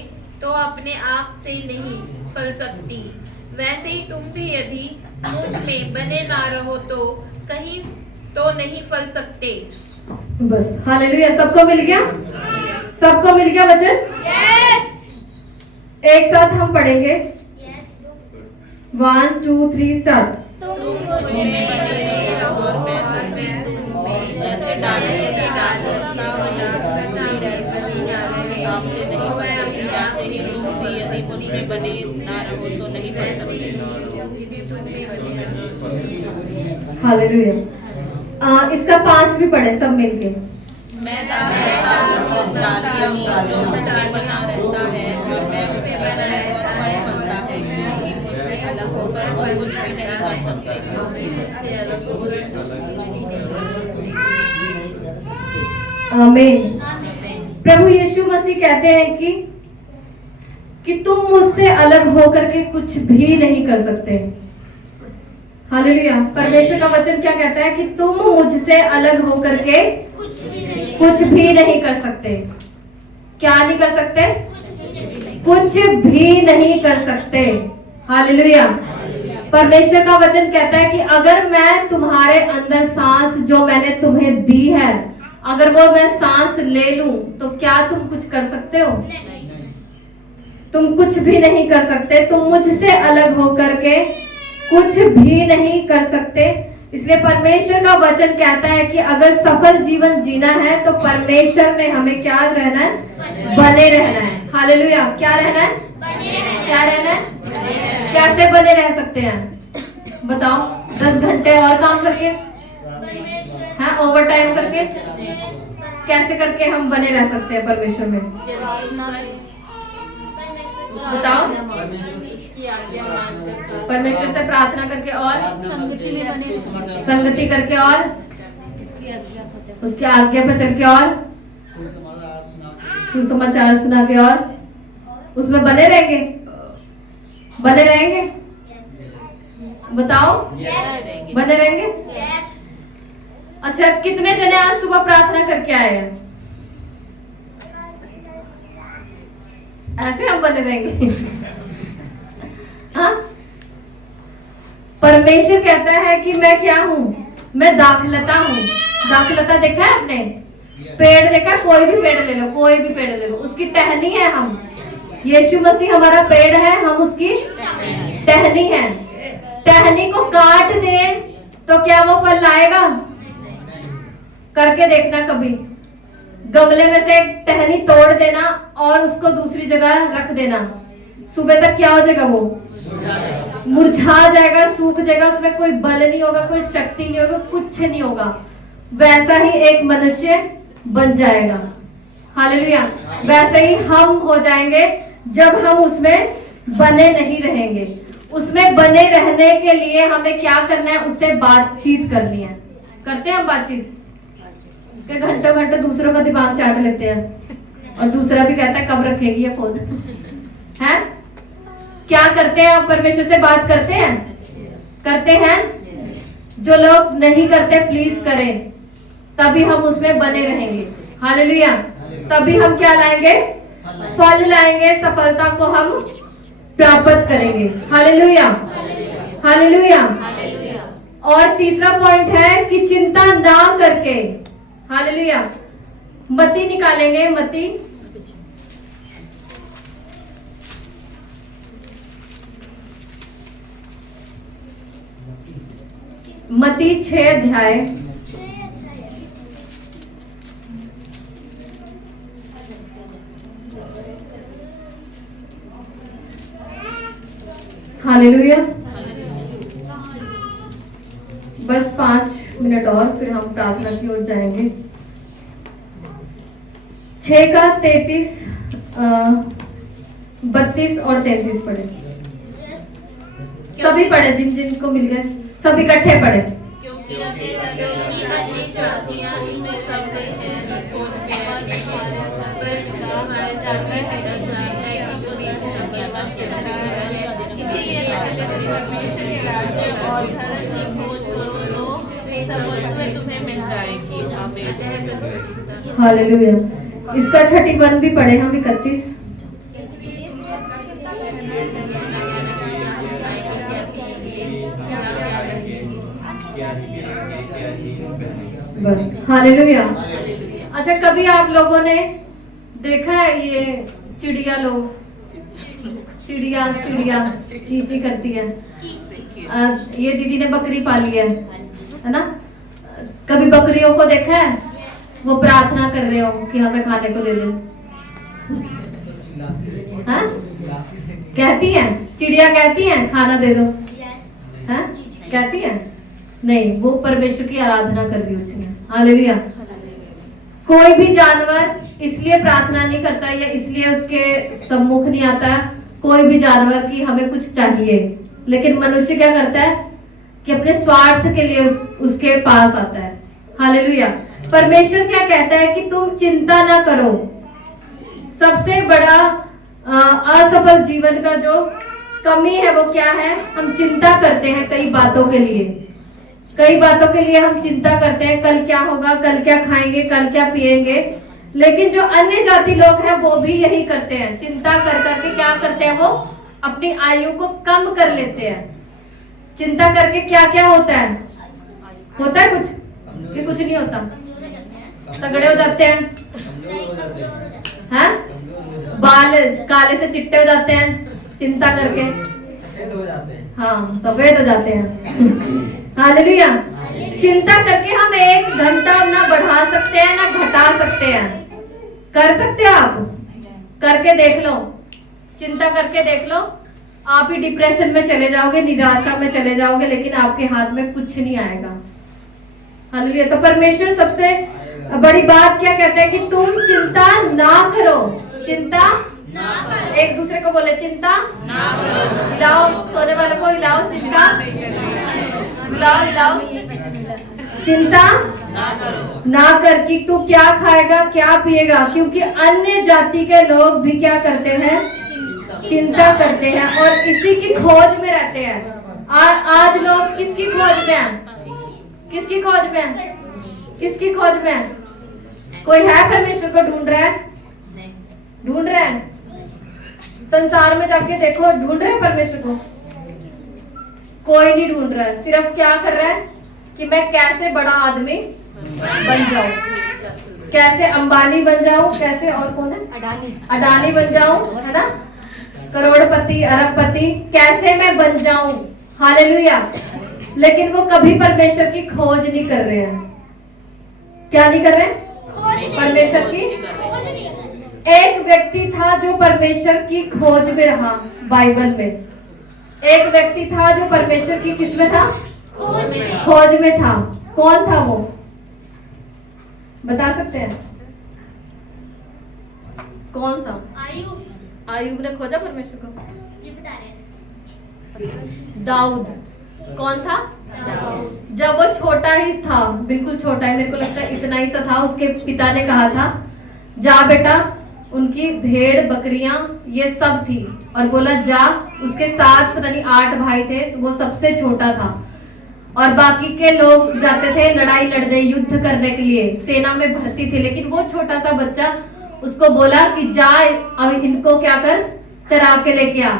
तो अपने आप से नहीं फल सकती, वैसे ही तुम भी यदि मुझ में बने ना रहो तो कहीं तो नहीं फल सकते। बस। हालेलुया। सबको मिल गया? सबको मिल गया वचन? एक साथ हम पढ़ेंगे। 1 2 3 स्टार्ट। मुझ में बने रहो और मैं तुम में, तुम में। जैसे डाली के डाल लगता हो आपसे नहीं बन सकती, ऐसे ही तुम भी यदि मुझ में बने ना रहो तो नहीं बन सकते। हालेलुया। इसका 5 भी पढ़े सब मिलके। मैं डालियाँ हूँ, जो मुझ में बना रहता है, जो मैं उससे बना है और फल फलता है, क्योंकि मुझसे अलग होकर कोई कुछ भी नहीं कर सकते। आमीन। प्रभु यीशु मसीह कहते हैं कि तुम मुझसे अलग होकर के कुछ भी नहीं कर सकते। हालेलुया। परमेश्वर का वचन क्या कहता है कि तुम मुझसे अलग होकर के कुछ भी नहीं कर सकते। क्या नहीं कर सकते? कुछ भी नहीं कर सकते। हालेलुया। परमेश्वर का वचन कहता है कि अगर मैं तुम्हारे अंदर सांस जो मैंने तुम्हें दी है, अगर वो मैं सांस ले लूं तो क्या तुम कुछ कर सकते हो? तुम कुछ भी नहीं कर सकते। तुम मुझसे अलग होकर के कुछ भी नहीं कर सकते। इसलिए परमेश्वर का वचन कहता है कि अगर सफल जीवन जीना है तो परमेश्वर में हमें क्या रहना है? बने रहना है। हालेलुया। क्या रहना है? क्या रहना है? कैसे बने रह सकते हैं बताओ? 10 घंटे और काम करके, हाँ, ओवर टाइम करके, कैसे करके हम बने रह सकते हैं परमेश्वर में? बताओ। परमेश्वर से प्रार्थना करके और संगति करके और उसके आज्ञा पर चल के और सुसमाचार सुना के और उसमें बने रहेंगे। बने रहेंगे? बताओ। बने रहेंगे? अच्छा, कितने जने आज सुबह प्रार्थना करके आए हैं? ऐसे हम बने रहेंगे? हाँ? परमेश्वर कहता है कि मैं क्या हूँ? मैं दाखलता हूँ। दाखलता देखा है आपने? पेड़ देखा है? कोई भी पेड़ ले लो, कोई भी पेड़ ले लो, उसकी टहनी है हम। यीशु मसीह हमारा पेड़ है, हम उसकी टहनी है। टहनी को काट दे तो क्या वो फल लाएगा? करके देखना कभी। गमले में से टहनी तोड़ देना और उसको दूसरी जगह रख देना, सुबह तक क्या हो जाएगा? वो मुरझा जाएगा, सूख जाएगा, उसमें कोई बल नहीं होगा, कोई शक्ति नहीं होगा, कुछ नहीं होगा। वैसा ही एक मनुष्य बन जाएगा। हालेलुया। वैसे ही हम हो जाएंगे जब हम उसमें बने नहीं रहेंगे। उसमें बने रहने के लिए हमें क्या करना है? उससे बातचीत करनी है। करते हैं हम बातचीत? कि घंटों घंटों दूसरों का दिमाग चाट लेते हैं और दूसरा भी कहता है कब रखेगी ये फोन, है? क्या करते हैं आप? परमेश्वर से बात करते हैं? करते हैं? जो लोग नहीं करते प्लीज करें, तभी हम उसमें बने रहेंगे। हालेलुया। तभी हम क्या लाएंगे? फल लाएंगे, सफलता को हम प्राप्त करेंगे। हालेलुया। हालेलुया। और तीसरा पॉइंट है कि चिंता ना करके, हालेलुया, मत्ती निकालेंगे। मत्ती 6 अध्याय, हालेलुया। बस 5 मिनट और फिर हम प्रार्थना की ओर जाएंगे। 6 का 33, 32 और 33 पढ़े। सभी पढ़े, जिन जिन को मिल गए सब इकट्ठे पढ़े। हालेलुया। इसका 31 भी पढ़े हम, 31। बस। हालेलुया। अच्छा, कभी आप लोगों ने देखा है ये चिड़िया लोग चिड़िया चिड़िया ची ची करती है। ये दीदी ने बकरी पाली है ना? कभी बकरियों को देखा है वो प्रार्थना कर रहे हो कि हमें खाने को दे दे? हाँ? कहती है चिड़िया, कहती है खाना दे दो? हाँ? कहती है? नहीं, वो परमेश्वर की आराधना कर रही होती है। हालेलुया। कोई भी जानवर इसलिए प्रार्थना नहीं करता या इसलिए उसके सम्मुख नहीं आता कोई भी जानवर की हमें कुछ चाहिए, लेकिन मनुष्य क्या करता है कि अपने स्वार्थ के लिए उसके पास आता है। हालेलुया। परमेश्वर क्या कहता है कि तुम चिंता ना करो। सबसे बड़ा असफल जीवन का जो कमी है वो क्या है? हम चिंता करते हैं कई बातों के लिए। कई बातों के लिए हम चिंता करते हैं, कल क्या होगा, कल क्या खाएंगे, कल क्या पिएंगे। लेकिन जो अन्य जाति लोग हैं वो भी यही करते हैं, चिंता कर करके क्या करते हैं? वो अपनी आयु को कम कर लेते हैं। चिंता करके क्या क्या होता है? होता है कुछ कि कुछ नहीं होता? तगड़े हो जाते हैं, हैं? बाल काले से चिट्टे हो जाते हैं चिंता करके, सफेद हो जाते हैं। हाँ सफेद हो जाते हैं। हालेलुया। चिंता करके हम 1 घंटा ना बढ़ा सकते हैं ना घटा सकते हैं। कर सकते हो आप? करके देख लो, चिंता करके देख लो, आप ही डिप्रेशन में चले जाओगे, निराशा में चले जाओगे, लेकिन आपके हाथ में कुछ नहीं आएगा। हालेलुया। तो परमेश्वर सबसे बड़ी बात क्या कहता है कि तुम चिंता ना करो। चिंता ना करो। एक दूसरे को बोले चिंता ना करो। हिलाओ, सोने वाले को हिलाओ, चिंता हिलाओ हिलाओ। चिंता ना कर कि तू क्या खाएगा क्या पिएगा, क्योंकि अन्य जाति के लोग भी क्या करते हैं? चिंता करते हैं और इसी की खोज में रहते हैं। आज लोग किसकी खोज में हैं? किसकी खोज में हैं? किसकी खोज में हैं? कोई है परमेश्वर को ढूंढ रहा है? ढूंढ रहा है? संसार में जाके देखो, ढूंढ रहे हैं परमेश्वर को? कोई नहीं ढूंढ रहा है। सिर्फ क्या कर रहा है कि मैं कैसे बड़ा आदमी बन जाऊं, कैसे अंबानी बन जाऊं, कैसे और कौन है अडानी बन जाऊं, है ना? करोड़पति अरबपति कैसे मैं बन जाऊं। हालेलुया। लेकिन वो कभी परमेश्वर की खोज नहीं कर रहे हैं। क्या नहीं कर रहे हैं? परमेश्वर की। एक व्यक्ति था जो परमेश्वर की खोज में रहा बाइबल में। एक व्यक्ति था जो परमेश्वर की किस में था? खोज में था। कौन था वो? बता सकते हैं? कौन था? आयुब ने खोजा परमेश्वर को। ये बता रहे हैं। दाऊद। कौन था? जब वो छोटा ही था, बिल्कुल छोटा ही, मेरे को लगता है इतना ही सा था, उसके पिता ने कहा था जा बेटा, उनकी भेड़ बकरियां ये सब थी, और बोला जा। उसके साथ पता नहीं 8 भाई थे, वो सबसे छोटा था, और बाकी के लोग जाते थे लड़ाई लड़ने, युद्ध करने के लिए, सेना में भर्ती थे। लेकिन वो छोटा सा बच्चा उसको बोला कि जा और इनको क्या कर, चरा के लेके आ।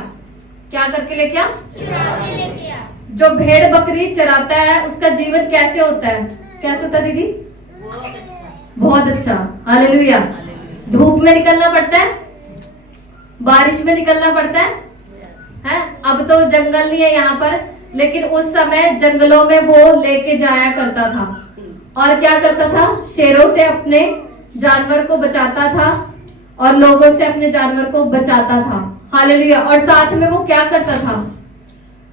क्या करके लेके आ? चुरा के लेके आ। जो भेड़ बकरी चराता है उसका जीवन कैसे होता है? कैसे होता है दीदी? बहुत अच्छा। हालेलुया। धूप में निकलना पड़ता है, बारिश में निकलना पड़ता है? अब तो जंगल नहीं है यहाँ पर, लेकिन उस समय जंगलों में वो लेके जाया करता था, और क्या करता था? शेरों से अपने जानवर को बचाता था और लोगों से अपने जानवर को बचाता था। हालेलुया। और साथ में वो क्या करता था?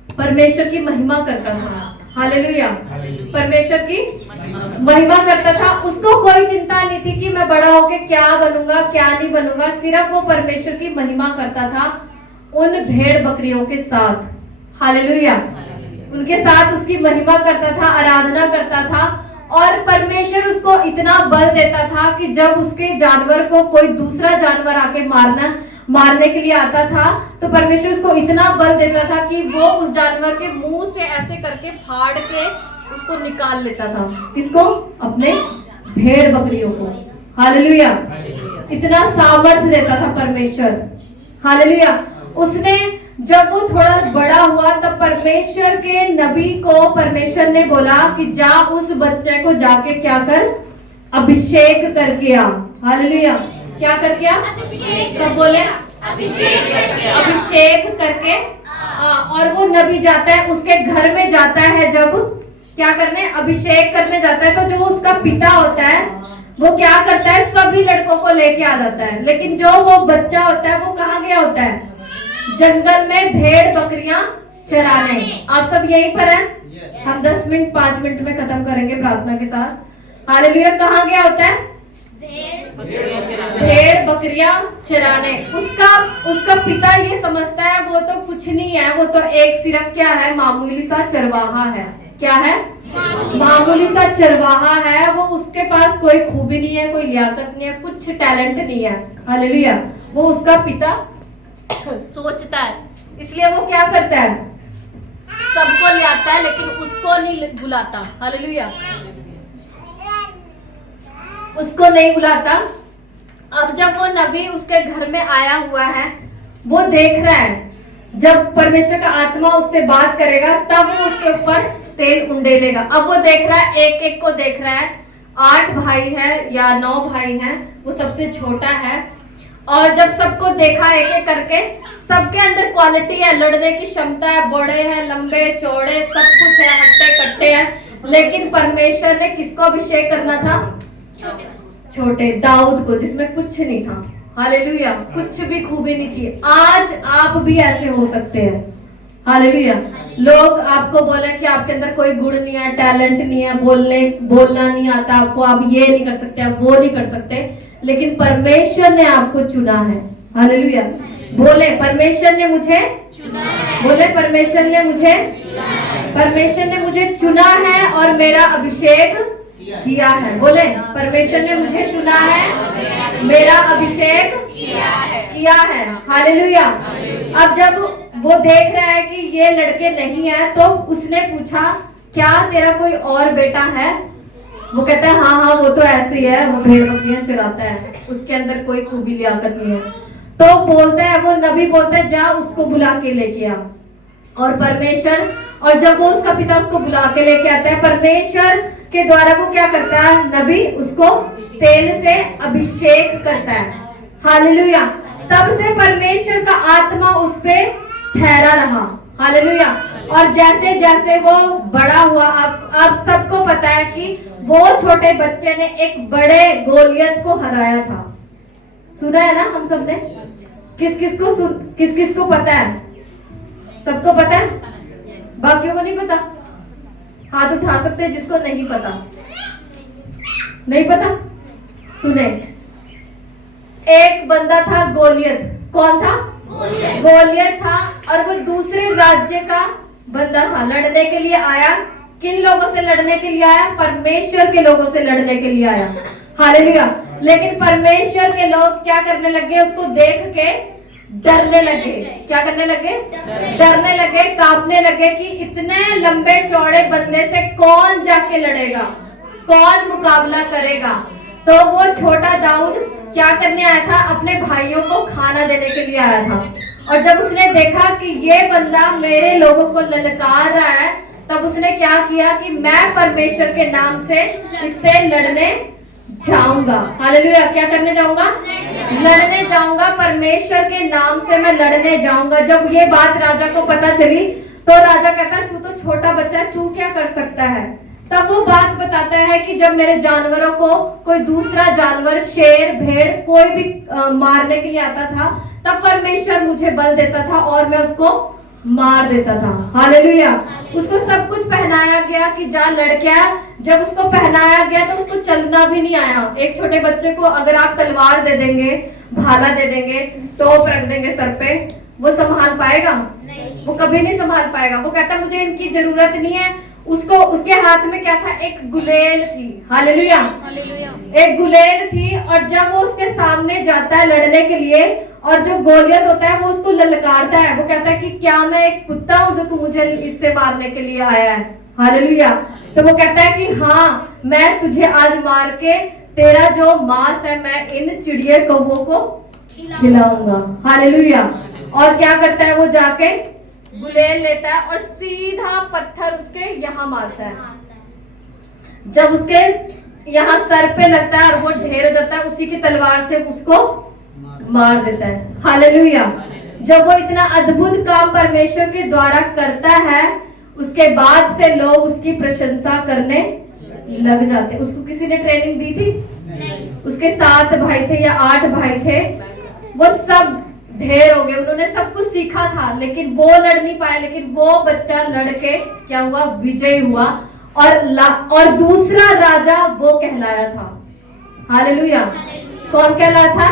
परमेश्वर की महिमा करता था। हालेलुया। परमेश्वर की महिमा करता था। उसको कोई चिंता नहीं थी कि मैं बड़ा होके क्या बनूंगा क्या नहीं बनूंगा, सिर्फ वो परमेश्वर की महिमा करता था उन भेड़ बकरियों के साथ। हालेलुया। उनके साथ उसकी महिमा करता था, आराधना करता था, और परमेश्वर उसको इतना बल देता था कि जब उसके जानवर को कोई दूसरा जानवर आके मारने के लिए आता था, तो परमेश्वर उसको इतना बल देता था कि वो उस जानवर के मुंह से ऐसे करके फाड़ के उसको निकाल लेता था। किसको? अपने भेड़ बकरियों को। हालेलुया। इतना सामर्थ्य देता था परमेश्वर। हालेलुया। उसने जब वो थोड़ा बड़ा हुआ तब परमेश्वर के नबी को परमेश्वर ने बोला कि जा उस बच्चे को जाके क्या कर, अभिषेक करके आ। हालेलुया। क्या करके आ? सब बोले अभिषेक करके और वो नबी जाता है उसके घर में जाता है। जब क्या करने अभिषेक करने जाता है तो जो उसका पिता होता है वो क्या करता है, सभी लड़कों को लेके आ जाता है। लेकिन जो वो बच्चा होता है वो कहाँ गया होता है, जंगल में भेड़ बकरियां चराने। आप सब यहीं पर हैं? हम 10 मिनट 5 मिनट में खत्म करेंगे प्रार्थना के साथ। हालेलुया। कहाँ गया होता है, भेड़ बकरियां चराने। उसका पिता ये समझता है वो तो कुछ नहीं है, वो तो एक सिर्फ क्या है, मामूली सा चरवाहा है। क्या है, मामूली सा चरवाहा है। वो उसके पास कोई खूबी नहीं है, कोई लियाकत नहीं है, कुछ टैलेंट नहीं है। हालेलुया। वो उसका पिता सोचता है, इसलिए वो क्या करता है, सबको ले आता है लेकिन उसको नहीं बुलाता। हालेलुया। उसको नहीं बुलाता। अब जब वो नबी उसके घर में आया हुआ है, वो देख रहा है जब परमेश्वर का आत्मा उससे बात करेगा तब वो उसके ऊपर तेल उंडेलेगा। अब वो देख रहा है, एक एक को देख रहा है। 8 भाई है या 9 भाई हैं, वो सबसे छोटा है। और जब सबको देखा एक एक करके, सबके अंदर क्वालिटी है, लड़ने की क्षमता है, बड़े हैं, लंबे चौड़े, सब कुछ है, हट्टे कट्टे हैं। लेकिन परमेश्वर ने किसको अभिषेक करना था, छोटे दाऊद को, जिसमें कुछ नहीं था। हालेलुया। कुछ भी खूबी नहीं थी। आज आप भी ऐसे हो सकते हैं। हालेलुया। लोग आपको बोले कि आपके अंदर कोई गुण नहीं है, टैलेंट नहीं है, बोलना नहीं आता आपको, आप ये नहीं कर सकते, आप वो नहीं कर सकते, लेकिन परमेश्वर ने आपको चुना है। हालेलुया। बोले परमेश्वर ने मुझे चुना है। बोले परमेश्वर ने मुझे चुना है। परमेश्वर ने मुझे चुना है और मेरा अभिषेक किया है। बोले परमेश्वर ने मुझे चुना है, मेरा अभिषेक किया है। हालेलुया। अब जब वो देख रहा है कि ये लड़के नहीं है तो उसने पूछा, क्या तेरा कोई और बेटा है? वो कहता है हाँ वो तो ऐसे ही है, वो भेड़ बकरियां चराता है, उसके अंदर कोई खूबी लियाकत नहीं है। तो बोलता है, वो नबी बोलता है जा उसको बुला के लेके आ। और परमेश्वर, और जब वो उसका पिता उसको बुला के लेके आता है, परमेश्वर के द्वारा वो क्या करता है, नबी उसको तेल से अभिषेक करता है। हालेलुया। तब से परमेश्वर का आत्मा उस पे ठहरा रहा। हालेलुया। और जैसे जैसे वो बड़ा हुआ, आप सबको पता है कि वो छोटे बच्चे ने एक बड़े गोलियत को हराया था। सुना है ना हम सब ने? किस किस को पता है? सबको पता है? बाकियों को नहीं पता? हाथ उठा सकते हैं जिसको नहीं पता। नहीं पता? सुने, एक बंदा था गोलियत। कौन था? गोलियत था। और वो दूसरे राज्य का बंदा था, लड़ने के लिए आया। किन लोगों से लड़ने के लिए आया? परमेश्वर के लोगों से लड़ने के लिए आया। हालेलुया। लेकिन परमेश्वर के लोग क्या करने लगे, उसको देख के डरने लगे। क्या करने लगे? डरने लगे, कांपने लगे कि इतने लंबे चौड़े बंदे से कौन जाके लड़ेगा, कौन मुकाबला करेगा। तो वो छोटा दाऊद क्या करने आया था, अपने भाइयों को खाना देने के लिए आया था। और जब उसने देखा कि ये बंदा मेरे लोगों को ललकार रहा है, तब उसने क्या किया कि मैं परमेश्वर के नाम से इससे लड़ने जाऊंगा। हालेलुया। क्या करने जाऊंगा? लड़ने जाऊंगा। परमेश्वर के नाम से मैं लड़ने जाऊंगा। जब ये बात राजा को पता चली तो राजा कहता, तू तो छोटा बच्चा है, तू क्या कर सकता है? तब वो बात बताता है कि जब मेरे जानवरों को कोई दूसरा जानवर, शेर, भेड़, कोई भी मारने के लिए आता था, तब परमेश्वर मुझे बल देता था और मैं उसको मार देता था। हालेलुया। उसको सब कुछ पहनाया गया कि जा लड़के आ। जब उसको पहनाया गया तो उसको चलना भी नहीं आया। एक छोटे बच्चे को अगर आप तलवार दे देंगे, भाला दे देंगे, टोप रख देंगे सर पे, वो संभाल पाएगा? वो कभी नहीं संभाल पाएगा। वो कहता मुझे इनकी जरूरत नहीं है। उसको, उसके हाथ में क्या था? एक गुलेल थी। हालेलुया। एक गुलेल थी। और जब वो उसके सामने जाता है लड़ने के लिए, और जो गोलियत होता है वो उसको ललकारता है, वो कहता है कि क्या मैं एक कुत्ता हूँ जो तू मुझे इससे मारने के लिए आया है? हालेलुया। तो वो कहता है कि हाँ, मैं तुझे आज मार के तेरा जो मांस है मैं इन चिड़िया कौवों को खिलाऊंगा। हालेलुया। और क्या करता है, वो जाके गुलेल लेता है और सीधा पत्थर उसके यहाँ मारता है। जब उसके यहाँ सर पे लगता है और वो ढेर हो जाता है, उसी की तलवार से उसको मार देता है। हालेलुया। जब वो इतना अद्भुत काम परमेश्वर के द्वारा करता है, उसके बाद से लोग उसकी प्रशंसा करने लग जाते। उसको किसी ने ट्रेनिंग दी थी? उसके 7 भाई थे या 8 भाई थे, वो सब ढेर हो गए, उन्होंने सब कुछ सीखा था, लेकिन वो लड़ नहीं पाया। लेकिन वो बच्चा लड़के क्या हुआ? विजयी हुआ। और दूसरा राजा वो कहलाया था। हालेलुया। कौन कहलाया था?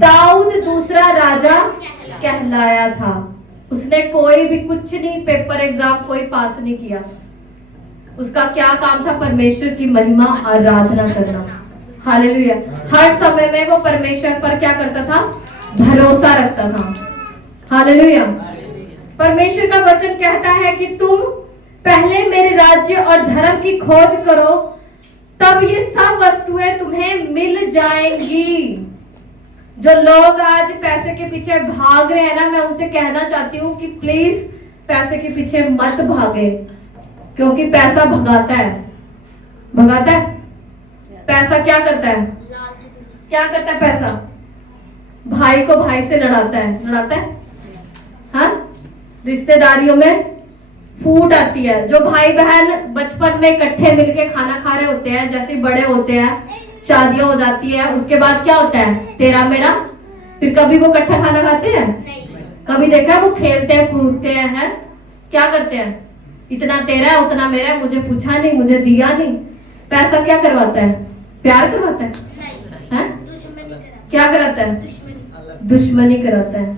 दाऊद दूसरा राजा कहलाया था। उसने कोई भी कुछ नहीं, पेपर एग्जाम कोई पास नहीं किया। उसका क्या काम था? परमेश्वर की महिमा आराधना करना। हालेलुया। हर समय में वो परमेश्वर पर क्या करता था? भरोसा रखता था। हालेलुया। परमेश्वर का वचन कहता है कि तुम पहले मेरे राज्य और धर्म की खोज करो, तब ये सब वस्तुएं तुम्हें मिल जाएंगी। जो लोग आज पैसे के पीछे भाग रहे हैं ना, मैं उनसे कहना चाहती हूँ कि प्लीज पैसे के पीछे मत भागे, क्योंकि पैसा भगाता है। भगाता है। पैसा क्या करता है? क्या करता है पैसा? भाई को भाई से लड़ाता है। लड़ाता है। हाँ, रिश्तेदारियों में फूट आती है। जो भाई बहन बचपन में इकट्ठे मिलके खाना खा रहे होते हैं, जैसे बड़े होते हैं, शादियां हो जाती है, उसके बाद क्या होता है? तेरा मेरा। फिर कभी वो इकट्ठा खाना खाते हैं? कभी देखा है? वो खेलते हैं, कूदते हैं, क्या करते हैं? इतना तेरा है, उतना मेरा है, मुझे पूछा नहीं, मुझे दिया नहीं। पैसा क्या करवाता है? प्यार करवाता है? क्या कराता है? दुश्मनी कराता है,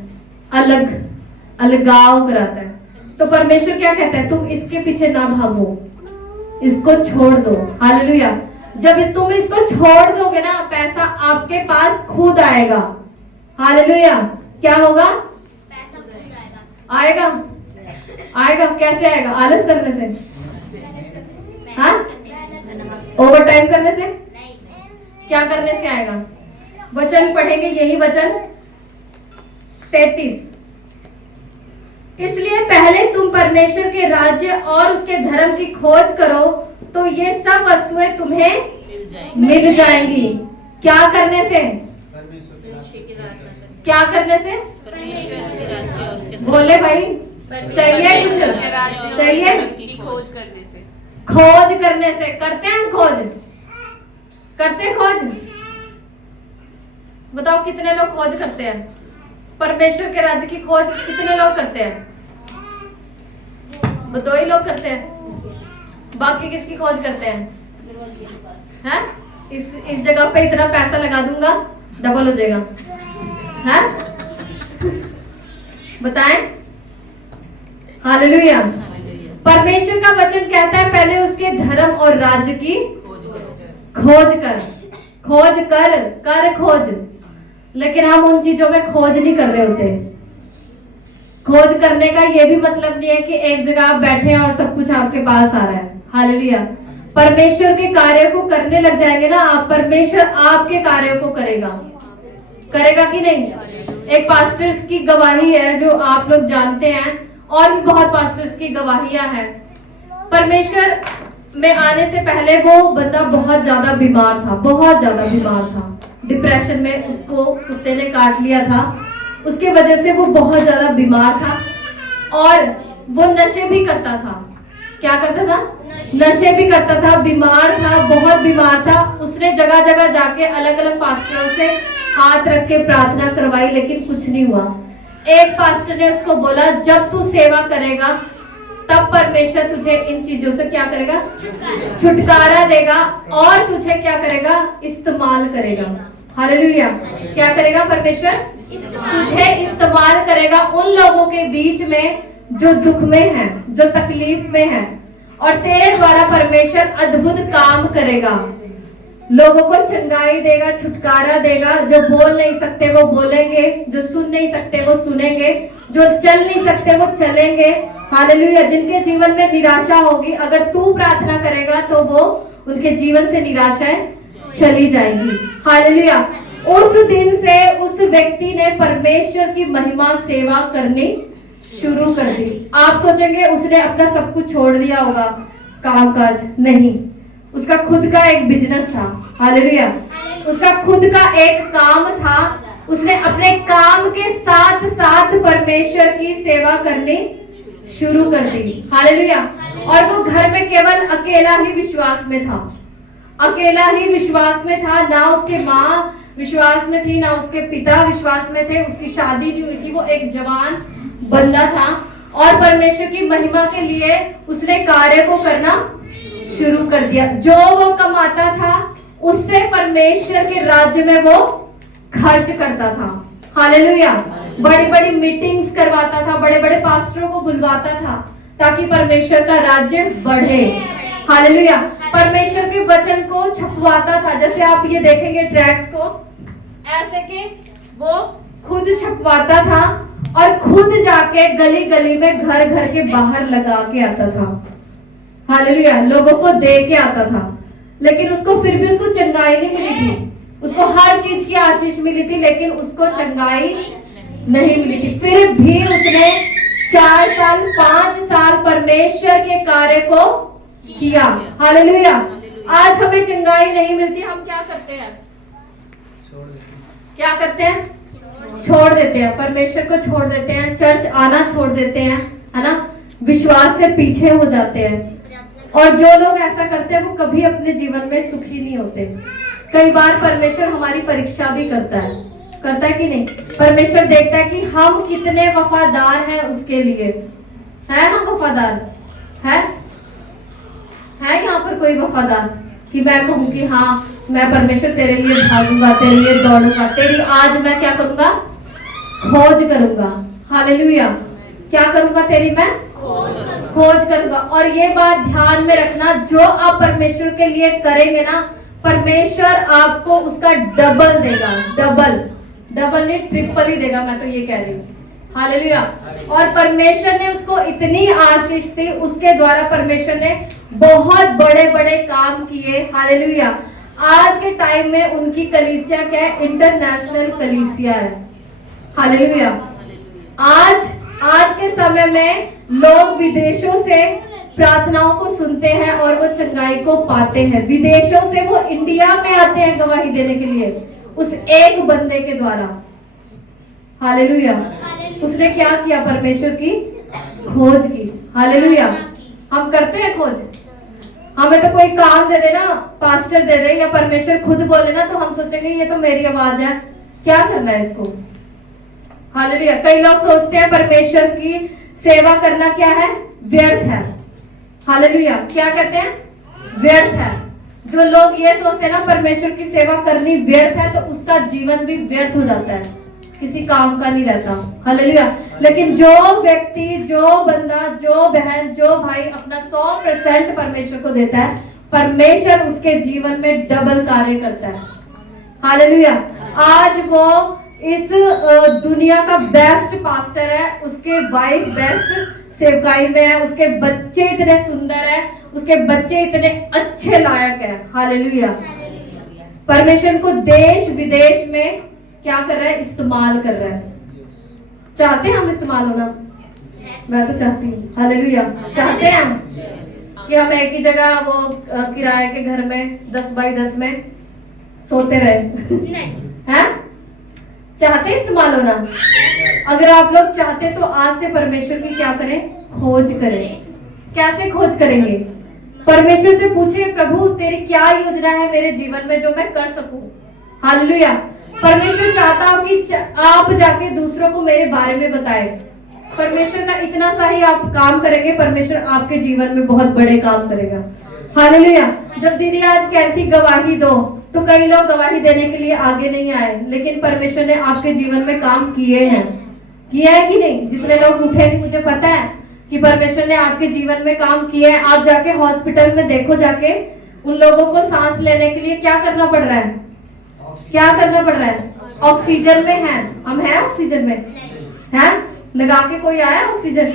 अलगाव कराता है। तो परमेश्वर क्या कहता है? तुम इसके पीछे ना भागो, इसको छोड़ दो। हालेलुया। जब तुम इसको छोड़ दोगे ना, पैसा आपके पास खुद आएगा। हालेलुया। क्या होगा? पैसा खुद आएगा। आएगा। कैसे आएगा? आलस करने से? हाँ, ओवर टाइम करने से? क्या करने से आएगा? वचन पढ़ेंगे, यही वचन 33। इसलिए पहले तुम परमेश्वर के राज्य और उसके धर्म की खोज करो, तो ये सब वस्तुएं तुम्हें मिल जाएंगी। क्या करने से? क्या करने से? बोले भाई, चाहिए कुछ? चाहिए? खोज करने से। खोज करने से। करते हैं हम खोज? करते हैं खोज? बताओ कितने लोग खोज करते हैं? परमेश्वर के राज्य की खोज कितने लोग करते हैं? 2 ही लोग करते हैं। बाकी किसकी खोज करते हैं? हैं? इस जगह पे इतना पैसा लगा दूंगा, डबल हो जाएगा। हैं? बताएं। हालेलुया। परमेश्वर का वचन कहता है पहले उसके धर्म और राज्य की खोज कर। खोज कर खोज। लेकिन हम उन चीजों में खोज नहीं कर रहे होते। खोज करने का ये भी मतलब नहीं है कि एक जगह आप बैठे हैं और सब कुछ आपके पास आ रहा है। हालेलुया। परमेश्वर के कार्य को करने लग जाएंगे ना आप, परमेश्वर आपके कार्य को करेगा। करेगा कि नहीं? एक पास्टर्स की गवाही है जो आप लोग जानते हैं, और भी बहुत पास्टर्स की गवाहियां हैं। परमेश्वर में आने से पहले वो बंदा बहुत ज्यादा बीमार था, बहुत ज्यादा बीमार था। डिप्रेशन में उसको कुत्ते ने काट लिया था, उसके वजह से वो बहुत ज्यादा बीमार था, और वो नशे भी करता था। क्या करता था? नशे भी करता था, बीमार था, बहुत बीमार था। उसने जगह जगह जाके अलग अलग पास्टरों से हाथ रख के प्रार्थना करवाई, लेकिन कुछ नहीं हुआ। एक पास्टर ने उसको बोला, जब तू सेवा करेगा तब परमेश्वर तुझे इन चीजों से क्या करेगा? छुटकारा देगा, और तुझे क्या करेगा? इस्तेमाल करेगा। हालेलुया। क्या करेगा? परमेश्वर तुझे इस्तेमाल करेगा उन लोगों के बीच में जो दुख में हैं, जो तकलीफ में हैं, और तेरे द्वारा परमेश्वर अद्भुत काम करेगा। लोगों को चंगाई देगा, छुटकारा देगा। जो बोल नहीं सकते वो बोलेंगे, जो सुन नहीं सकते वो सुनेंगे, जो चल नहीं सकते वो चलेंगे। हालेलुया। जिनके जीवन में निराशा होगी, अगर तू प्रार्थना करेगा तो वो उनके जीवन से निराशाएं चली जाएंगी। हालेलुया। उस दिन से उस व्यक्ति ने परमेश्वर की महिमा सेवा करनी शुरू कर दी। आप सोचेंगे उसने अपना सब कुछ छोड़ दिया होगा, कामकाज नहीं, उसका खुद का एक बिजनेस था। हालेलुया। उसका खुद का एक काम था उसने अपने काम के साथ साथ परमेश्वर की सेवा करनी शुरू कर दी। हालेलुया। और वो घर में केवल अकेला ही विश्वास में था, अकेला ही विश्वास में था। ना उसके माँ विश्वास में थी, ना उसके पिता विश्वास में थे, उसकी शादी नहीं हुई थी, वो एक जवान बंदा था। और परमेश्वर की महिमा के लिए उसने कार्य को करना शुरू कर दिया। जो वो कमाता था उससे परमेश्वर के राज्य में वो खर्च करता था। हालेलुया। बड़ी बड़ी मीटिंग्स करवाता था, बड़े बड़े पास्टरों को बुलवाता था ताकि परमेश्वर का राज्य बढ़े। हालेलुया। परमेश्वर के वचन को छपवाता था। जैसे आप ये देखेंगे ट्रैक्स को ऐसे के वो खुद छपवाता था और खुद जाके गली गली में घर घर के बाहर लगा के आता था। हालेलुया। लोगों को दे के आता था, लेकिन उसको फिर भी उसको चंगाई नहीं मिली थी। उसको हर चीज की आशीष मिली थी, लेकिन उसको चंगाई नहीं मिली थी। फिर भी उसने 4 साल 5 साल परमेश्वर के कार्य को किया। हालेलुया। आज हमें चंगाई नहीं मिलती, हम क्या करते हैं? क्या करते हैं? छोड़ देते हैं, परमेश्वर को छोड़ देते हैं, चर्च आना छोड़ देते हैं, है ना, विश्वास से पीछे हो जाते हैं। और जो लोग ऐसा करते हैं वो कभी अपने जीवन में सुखी नहीं होते। कई बार परमेश्वर हमारी परीक्षा भी करता है कि नहीं? परमेश्वर देखता है कि हम कितने वफादार हैं उसके लिए। है हम वफादार? है यहाँ पर कोई वफादार कि मैं कहूँ कि हाँ मैं परमेश्वर तेरे लिए भागूंगा, तेरे लिए दौड़ूंगा, तेरी आज मैं क्या करूंगा? खोज करूंगा। हालेलुया। क्या करूंगा? तेरी मैं खोज करूंगा। और ये बात ध्यान में रखना, जो आप परमेश्वर के लिए करेंगे ना, परमेश्वर आपको उसका डबल देगा। डबल नहीं, ट्रिपल ही देगा, मैं तो ये कह रही हूँ। हालेलुया। और परमेश्वर ने उसको इतनी आशीष दी, उसके द्वारा परमेश्वर ने बहुत बड़े बड़े काम किए। हालेलुया। आज के टाइम में उनकी कलीसिया क्या है? इंटरनेशनल कलीसिया है। हालेलुया। आज के समय में लोग विदेशों से प्रार्थनाओं को सुनते हैं और वो चंगाई को पाते हैं। विदेशों से वो इंडिया में आते हैं गवाही देने के लिए, उस एक बंदे के द्वारा। हालेलुया। उसने क्या किया? परमेश्वर की खोज की। हालेलुया। हम करते हैं खोज? हमें तो कोई काम दे देना, पास्टर दे दे या परमेश्वर खुद बोले ना, तो हम सोचेंगे ये तो मेरी आवाज है, क्या करना है इसको? हालेलुया। कई लोग सोचते हैं परमेश्वर की सेवा करना क्या है? व्यर्थ है। हालेलुया। क्या कहते हैं? व्यर्थ है। जो लोग ये सोचते हैं ना परमेश्वर की सेवा करनी व्यर्थ है, तो उसका जीवन भी व्यर्थ हो जाता है, किसी काम का नहीं रहता। हालेलुया। लेकिन जो व्यक्ति, जो बंदा, जो बहन, जो भाई अपना 100% परमेश्वर को देता है, परमेश्वर उसके जीवन में डबल कार्य करता है। हालेलुया। आज वो इस दुनिया का बेस्ट पास्टर है, उसके वाइफ बेस्ट सेवकाई में है, उसके बच्चे इतने सुंदर है, उसके बच्चे इतने अच्छे लायक है। हालेलुया। परमेश्वर को देश विदेश में क्या कर रहा है? इस्तेमाल कर रहा है। चाहते हैं हम इस्तेमाल होना? मैं तो चाहती हूँ। हालेलुया। चाहते हैं हम कि हम एक ही जगह वो किराए के घर में 10 बाई 10 में सोते रहे? हैं? चाहते इस्तेमाल होना? अगर आप लोग चाहते तो आज से परमेश्वर की क्या करें? खोज करें। कैसे खोज करेंगे? परमेश्वर से पूछे, प्रभु तेरी क्या योजना है मेरे जीवन में जो मैं कर सकूं? हालेलुया। परमेश्वर चाहता हूं कि आप जाके दूसरों को मेरे बारे में बताएं। परमेश्वर का इतना सा ही आप काम करेंगे, परमेश्वर आपके जीवन में बहुत बड़े काम करेगा। हालेलुया। जब दीदी आज कह रही थी गवाही दो, तो कई लोग गवाही देने के लिए आगे नहीं आए, लेकिन परमेश्वर ने आपके जीवन में काम किए हैं। किया है कि नहीं? जितने लोग उठे नहीं, मुझे पता है कि परमेश्वर ने आपके जीवन में काम किए हैं। आप जाके हॉस्पिटल में देखो, जाके उन लोगों को सांस लेने के लिए क्या करना पड़ रहा है? क्या करना पड़ रहा है? ऑक्सीजन में है। हम हैं ऑक्सीजन में? है? लगा के कोई आया ऑक्सीजन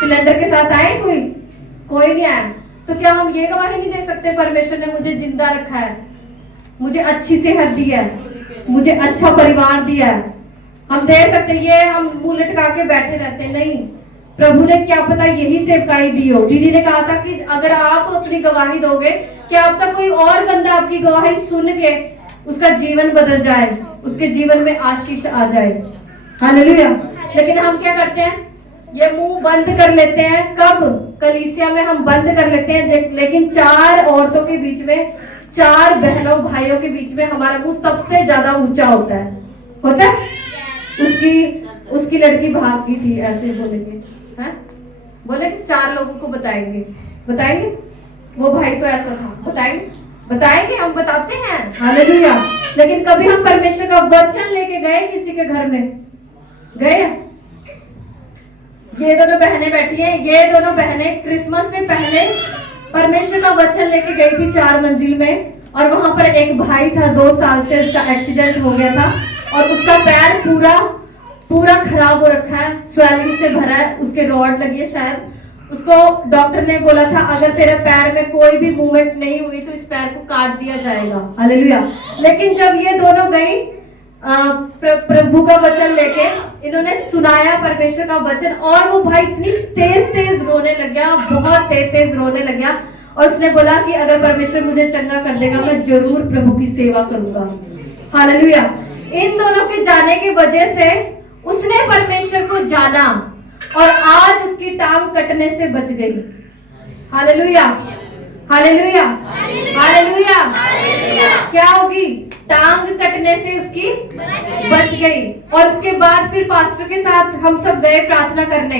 सिलेंडर के साथ? आए कोई नहीं आया। तो क्या हम ये गवाही नहीं दे सकते परमेश्वर ने मुझे जिंदा रखा है, मुझे अच्छी सेहत दी है, मुझे अच्छा परिवार दिया है? हम दे सकते? ये हम मुंह लटका के बैठे रहते नहीं। प्रभु ने क्या पता यही सेवकाई दी हो। दीदी ने कहा था कि अगर आप अपनी गवाही दोगे, क्या अब तक कोई और बंदा आपकी गवाही सुन के उसका जीवन बदल जाए, उसके जीवन में आशीष आ जाए। हालेलुया। लेकिन हम क्या करते हैं, ये मुंह बंद कर लेते हैं। कब? कलीसिया में हम बंद कर लेते हैं, लेकिन 4 औरतों के बीच में, 4 बहनों भाइयों के बीच में हमारा मुंह सबसे ज्यादा ऊंचा होता है। उसकी लड़की भाग गई थी, ऐसे बोलेंगे, हैं? बोले कि 4 लोगों को बताएंगे, वो भाई तो ऐसा था, बताएंगे, हम बताते हैं। हालेलुया। लेकिन कभी हम परमेश्वर का वचन लेके गए किसी के घर में? गए? ये दोनों बहनें बैठी हैं, ये दोनों बहनें क्रिसमस से पहले परमेश्वर का वचन लेके गई थी 4 मंजिल में, और वहां पर एक भाई था, 2 साल से उसका एक्सीडेंट हो गया था और उसका पैर पूरा खराब हो रखा है, स्वेलिंग से भरा है, उसके रॉड लगी है शायद। उसको डॉक्टर ने बोला था अगर तेरे पैर में कोई भी मूवमेंट नहीं हुई तो इस पैर को काट दिया जाएगा। हालेलुया। लेकिन जब ये दोनों गई प्रभु का वचन लेके, इन्होंने सुनाया परमेश्वर का वचन, और वो भाई इतनी तेज रोने लग गया, बहुत तेज रोने लग गया, और उसने बोला कि अगर परमेश्वर मुझे चंगा कर देगा मैं जरूर प्रभु की सेवा करूंगा। हालेलुया। इन दोनों के जाने की वजह से उसने परमेश्वर को जाना और आज उसकी टांग कटने से बच गई। Hallelujah, hallelujah, hallelujah. क्या होगी? टांग कटने से उसकी बच गई। और उसके बाद फिर पास्टर के साथ हम सब गए प्रार्थना करने।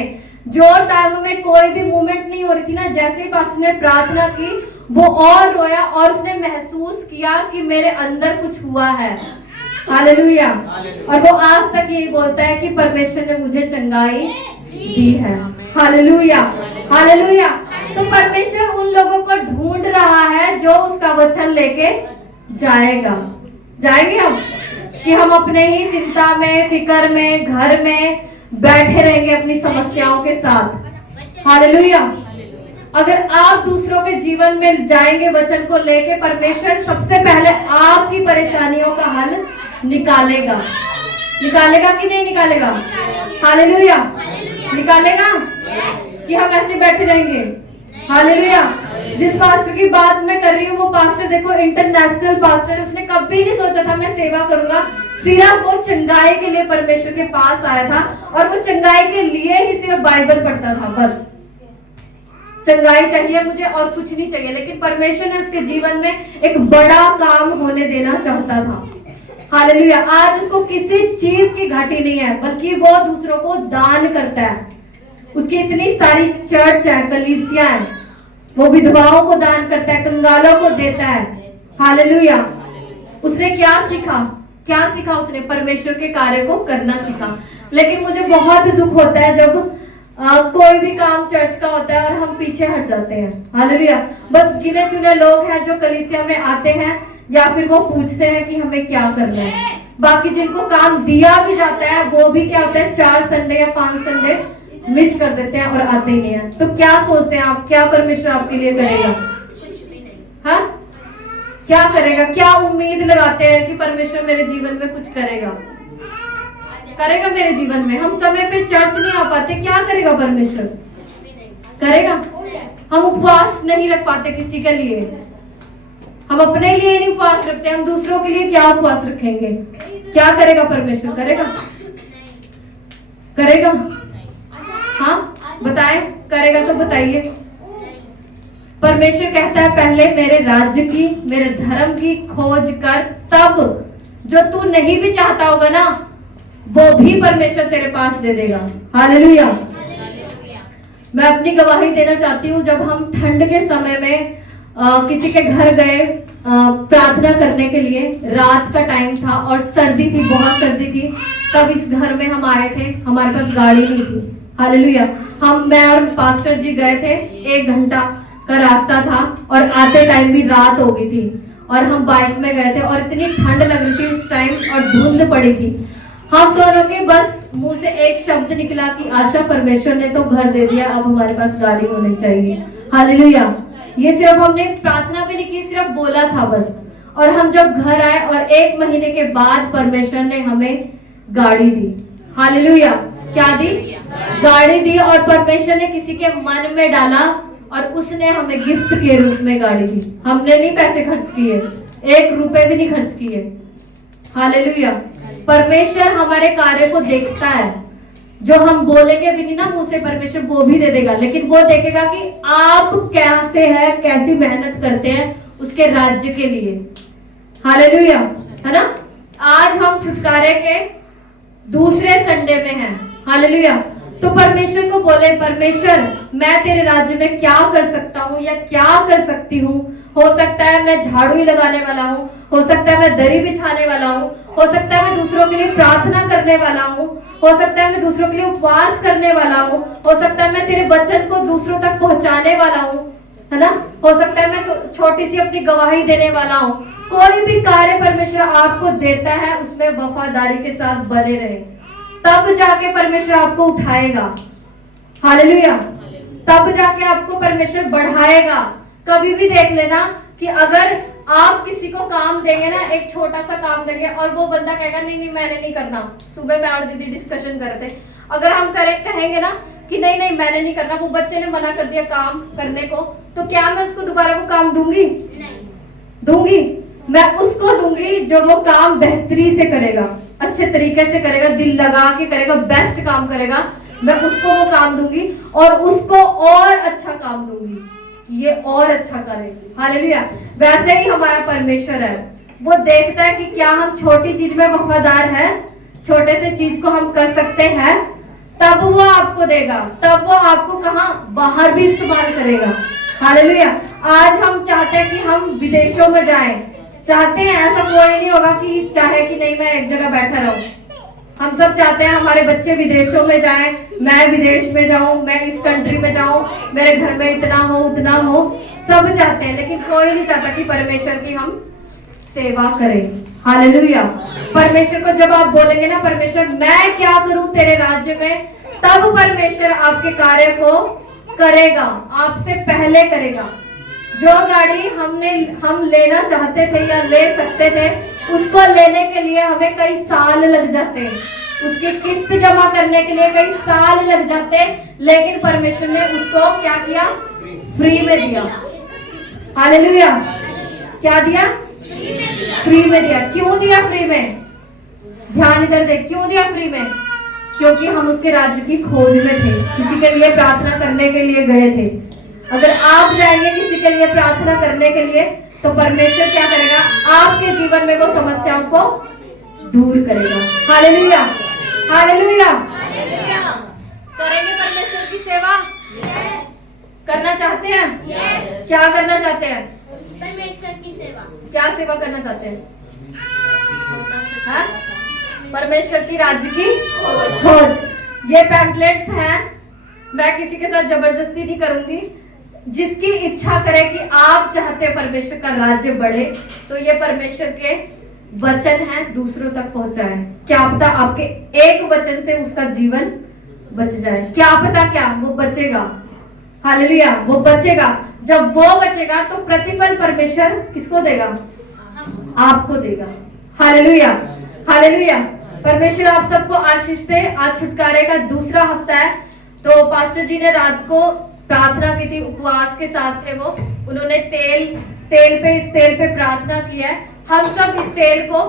जो टांग में कोई भी मूवमेंट नहीं हो रही थी ना, जैसे ही पास्टर ने प्रार्थना की वो और रोया और उसने महसूस किया कि मेरे अंदर कुछ हुआ है। हालेलुया। और वो आज तक यही बोलता है कि परमेश्वर ने मुझे चंगाई दी है। Hallelujah, hallelujah. तो परमेश्वर उन लोगों को ढूंढ रहा है जो उसका वचन लेके जाएंगे हम, कि हम अपने ही चिंता में, फिक्र में, घर में बैठे रहेंगे अपनी समस्याओं के साथ। हालेलुया। अगर आप दूसरों के जीवन में जाएंगे वचन को लेके, परमेश्वर सबसे पहले आपकी परेशानियों का हल निकालेगा कि नहीं निकालेगा? हालेलुया। निकालेगा कि हम ऐसे बैठे रहेंगे? हालेलुया। जिस पास्टर की बात मैं कर रही हूँ वो पास्टर देखो इंटरनेशनल पास्टर, उसने कभी नहीं सोचा था मैं सेवा करूंगा। सिर्फ वो चंगाई के लिए परमेश्वर के पास आया था और वो चंगाई के लिए ही सिर्फ बाइबल पढ़ता था। बस चंगाई चाहिए मुझे और कुछ नहीं चाहिए। लेकिन परमेश्वर ने उसके जीवन में एक बड़ा काम होने देना चाहता था। हालेलुया। आज उसको किसी चीज की घाटी नहीं है, बल्कि वो दूसरों को दान करता है। उसकी इतनी सारी चर्च है, कलीसिया है, वो विधवाओं को दान करता है, कंगालों को देता है। हालेलुया। उसने क्या सीखा उसने? परमेश्वर के कार्य को करना सीखा। लेकिन मुझे बहुत दुख होता है जब कोई भी काम चर्च का होता है और हम पीछे हट जाते हैं। हालेलुया। बस गिने चुने लोग हैं जो कलीसिया में आते हैं या फिर वो पूछते हैं कि हमें क्या करना है। बाकी जिनको काम दिया भी जाता है वो भी क्या होता है, 4 संडे या 5 संडे मिस कर देते हैं और आते ही नहीं है। तो क्या सोचते हैं आप, क्या परमेश्वर आपके लिए करेगा? हाँ, क्या करेगा? क्या उम्मीद लगाते हैं कि परमेश्वर मेरे जीवन में कुछ करेगा मेरे जीवन में? हम समय पे चर्च नहीं आ पाते, क्या करेगा परमेश्वर? करेगा। हम उपवास नहीं रख पाते किसी के लिए, हम अपने लिए नहीं उपवास रखते, हम दूसरों के लिए क्या उपवास रखेंगे? क्या करेगा परमेश्वर? करेगा? हाँ बताएं, करेगा तो बताइए। परमेश्वर कहता है पहले मेरे राज्य की, मेरे धर्म की खोज कर, तब जो तू नहीं भी चाहता होगा ना वो भी परमेश्वर तेरे पास दे देगा। हालेलुया। मैं अपनी गवाही देना चाहती हूँ। जब हम ठंड के समय में किसी के घर गए प्रार्थना करने के लिए, रात का टाइम था और सर्दी थी, बहुत सर्दी थी, तब इस घर में हम आए थे। हमारे पास गाड़ी नहीं थी। हालेलुया। मैं और पास्टर जी गए थे, 1 घंटा का रास्ता था और आते टाइम भी रात हो गई थी और हम बाइक में गए थे और इतनी ठंड लग रही थी उस टाइम और धुंध पड़ी थी। हम दोनों के बस मुंह से एक शब्द निकला कि आशा, परमेश्वर ने तो घर दे दिया, अब हमारे पास गाड़ी होनी चाहिए। हालेलुया। ये सिर्फ हमने प्रार्थना भी नहीं की, सिर्फ बोला था बस। और हम जब घर आए और 1 महीने के बाद परमेश्वर ने हमें गाड़ी दी। हालेलुया। क्या दी? गाड़ी दी। और परमेश्वर ने किसी के मन में डाला और उसने हमें गिफ्ट के रूप में गाड़ी दी। हमने नहीं पैसे खर्च किए, 1 रुपए भी नहीं खर्च किए। हालेलुया। परमेश्वर हमारे कार्य को देखता है। जो हम बोलेंगे भी नहीं ना मुंह से, परमेश्वर वो भी दे देगा, लेकिन वो देखेगा कि आप कैसे है, कैसी मेहनत करते हैं उसके राज्य के लिए। हालेलुया, है ना। आज हम छुटकारे के दूसरे संडे में हैं। हालेलुया। तो परमेश्वर को बोले, परमेश्वर मैं तेरे राज्य में क्या कर सकता हूँ या क्या कर सकती हूँ। हो सकता है मैं झाड़ू ही लगाने वाला हूँ, हो सकता है मैं दरी बिछाने वाला हूँ, हो सकता है मैं दूसरों के लिए प्रार्थना करने वाला हूँ, हो सकता है मैं दूसरों के लिए उपवास करने वाला हूँ, हो सकता है मैं तेरे वचन को दूसरों तक पहुंचाने वाला हूँ, है ना। हो सकता है मैं छोटी सी अपनी गवाही देने वाला हूँ। कोई भी कार्य परमेश्वर आपको देता है उसमें वफादारी के साथ बने रहे, तब जाके परमेश्वर आपको उठाएगा। हालेलुया। तब जाके आपको परमेश्वर बढ़ाएगा। कभी भी देख लेना कि अगर आप किसी को काम देंगे ना, एक छोटा सा काम देंगे और वो बंदा कहेगा नहीं नहीं मैंने नहीं करना। सुबह मैं और दीदी डिस्कशन कर रहे थे, अगर हम कहेंगे ना कि नहीं नहीं मैंने नहीं करना, वो बच्चे ने मना कर दिया काम करने को, तो क्या मैं उसको दोबारा वो काम दूंगी? नहीं दूंगी। मैं उसको दूंगी जो वो काम बेहतरी से करेगा, अच्छे तरीके से करेगा, दिल लगा के करेगा, बेस्ट काम करेगा। मैं उसको वो काम दूंगी और उसको और अच्छा काम दूंगी, ये और अच्छा करेगी। हालेलुया। वैसे ही हमारा परमेश्वर है, वो देखता है कि क्या हम छोटी चीज में वफादार हैं, छोटे से चीज को हम कर सकते हैं, तब वो आपको देगा, तब वो आपको कहां बाहर भी इस्तेमाल करेगा। हालेलुया। आज हम चाहते हैं कि हम विदेशों में जाएं, चाहते हैं, ऐसा कोई नहीं होगा कि चाहे कि नहीं मैं एक जगह बैठा रहूं। हम सब चाहते हैं हमारे बच्चे विदेशों में जाएं, मैं विदेश में जाऊं, मैं इस कंट्री में जाऊं, मेरे घर में इतना हो उतना हो, सब चाहते हैं, लेकिन कोई नहीं चाहता कि परमेश्वर की हम सेवा करें। हालेलुया। परमेश्वर को जब आप बोलेंगे ना, परमेश्वर मैं क्या करूं तेरे राज्य में, तब परमेश्वर आपके कार्य को करेगा, आपसे पहले करेगा। जो गाड़ी हम लेना चाहते थे या ले सकते थे, उसको लेने के लिए हमें कई साल लग जाते, उसकी किस्त जमा करने के लिए कई साल लग जाते, लेकिन परमेश्वर ने उसको क्या किया? फ्री में दिया। हालेलुया। क्या दिया? फ्री में दिया। क्यों दिया फ्री में? ध्यान इधर दे, क्यों दिया फ्री में? क्योंकि हम उसके राज्य की खोज में थे, किसी के लिए प्रार्थना करने के लिए गए थे। अगर आप जाएंगे किसी के लिए प्रार्थना करने के लिए, तो परमेश्वर क्या करेगा? आपके जीवन में वो समस्याओं को दूर करेगा। हालेलुया। हालेलुया। करेंगे परमेश्वर की सेवा? करना चाहते हैं? क्या करना चाहते हैं? परमेश्वर की सेवा। क्या सेवा करना चाहते हैं? हाँ? परमेश्वर की राज्य की खोज। ये पैम्पलेट्स हैं, मैं किसी के साथ जबरदस्ती नहीं करूंगी। जिसकी इच्छा करे कि आप चाहते हैं परमेश्वर का राज्य बढ़े, तो ये परमेश्वर के वचन हैं, दूसरों तक पहुंचाएं। क्या पता आपके एक वचन से उसका जीवन बच जाए, क्या पता क्या वो बचेगा। हालेलुया। वो बचेगा। जब वो बचेगा तो प्रतिफल परमेश्वर किसको देगा? आपको देगा। हालेलुया। हालेलुया। परमेश्वर आप सबको आशीष दे। आज छुटकारे का दूसरा हफ्ता है, तो पास्टर जी ने रात को प्रार्थना की थी, उपवास के साथ थे वो, उन्होंने इस तेल पे प्रार्थना की है। हम सब इस तेल को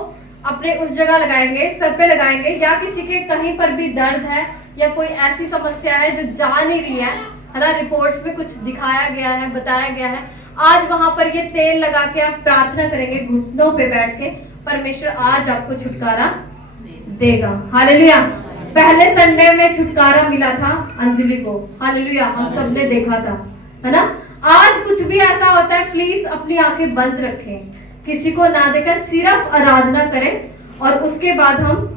अपने उस जगह लगाएंगे, सर पे लगाएंगे, या किसी के कहीं पर भी दर्द है या कोई ऐसी समस्या है जो जा नहीं रही है ना, रिपोर्ट्स में कुछ दिखाया गया है, बताया गया है, आज वहां पर ये तेल लगा के आप प्रार्थना करेंगे घुटनों पे बैठ के, परमेश्वर आज आपको छुटकारा देगा। हालेलुया। पहले संडे में छुटकारा मिला था अंजलि को। हालेलुया। हम सब ने देखा था, है ना। आज कुछ भी ऐसा होता है, प्लीज अपनी आंखें बंद रखें, किसी को ना देकर सिर्फ आराधना करें और उसके बाद हम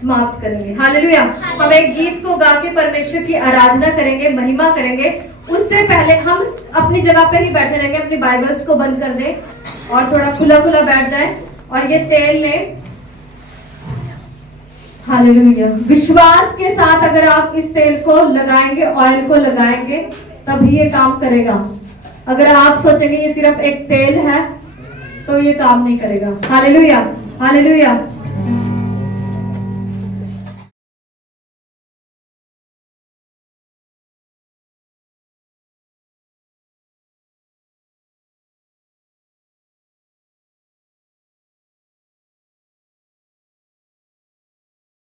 समाप्त करेंगे। हालेलुया। हम एक गीत को गा के परमेश्वर की आराधना करेंगे, महिमा करेंगे। उससे पहले हम अपनी जगह पे ही बैठे रहेंगे, अपनी बाइबल्स को बंद कर दें और थोड़ा खुला खुला बैठ जाए और ये तेल लें। हालेलुया। विश्वास के साथ अगर आप इस तेल को लगाएंगे, ऑयल को लगाएंगे, तभी ये काम करेगा। अगर आप सोचेंगे ये सिर्फ एक तेल है, तो ये काम नहीं करेगा। हालेलुया। हालेलुया।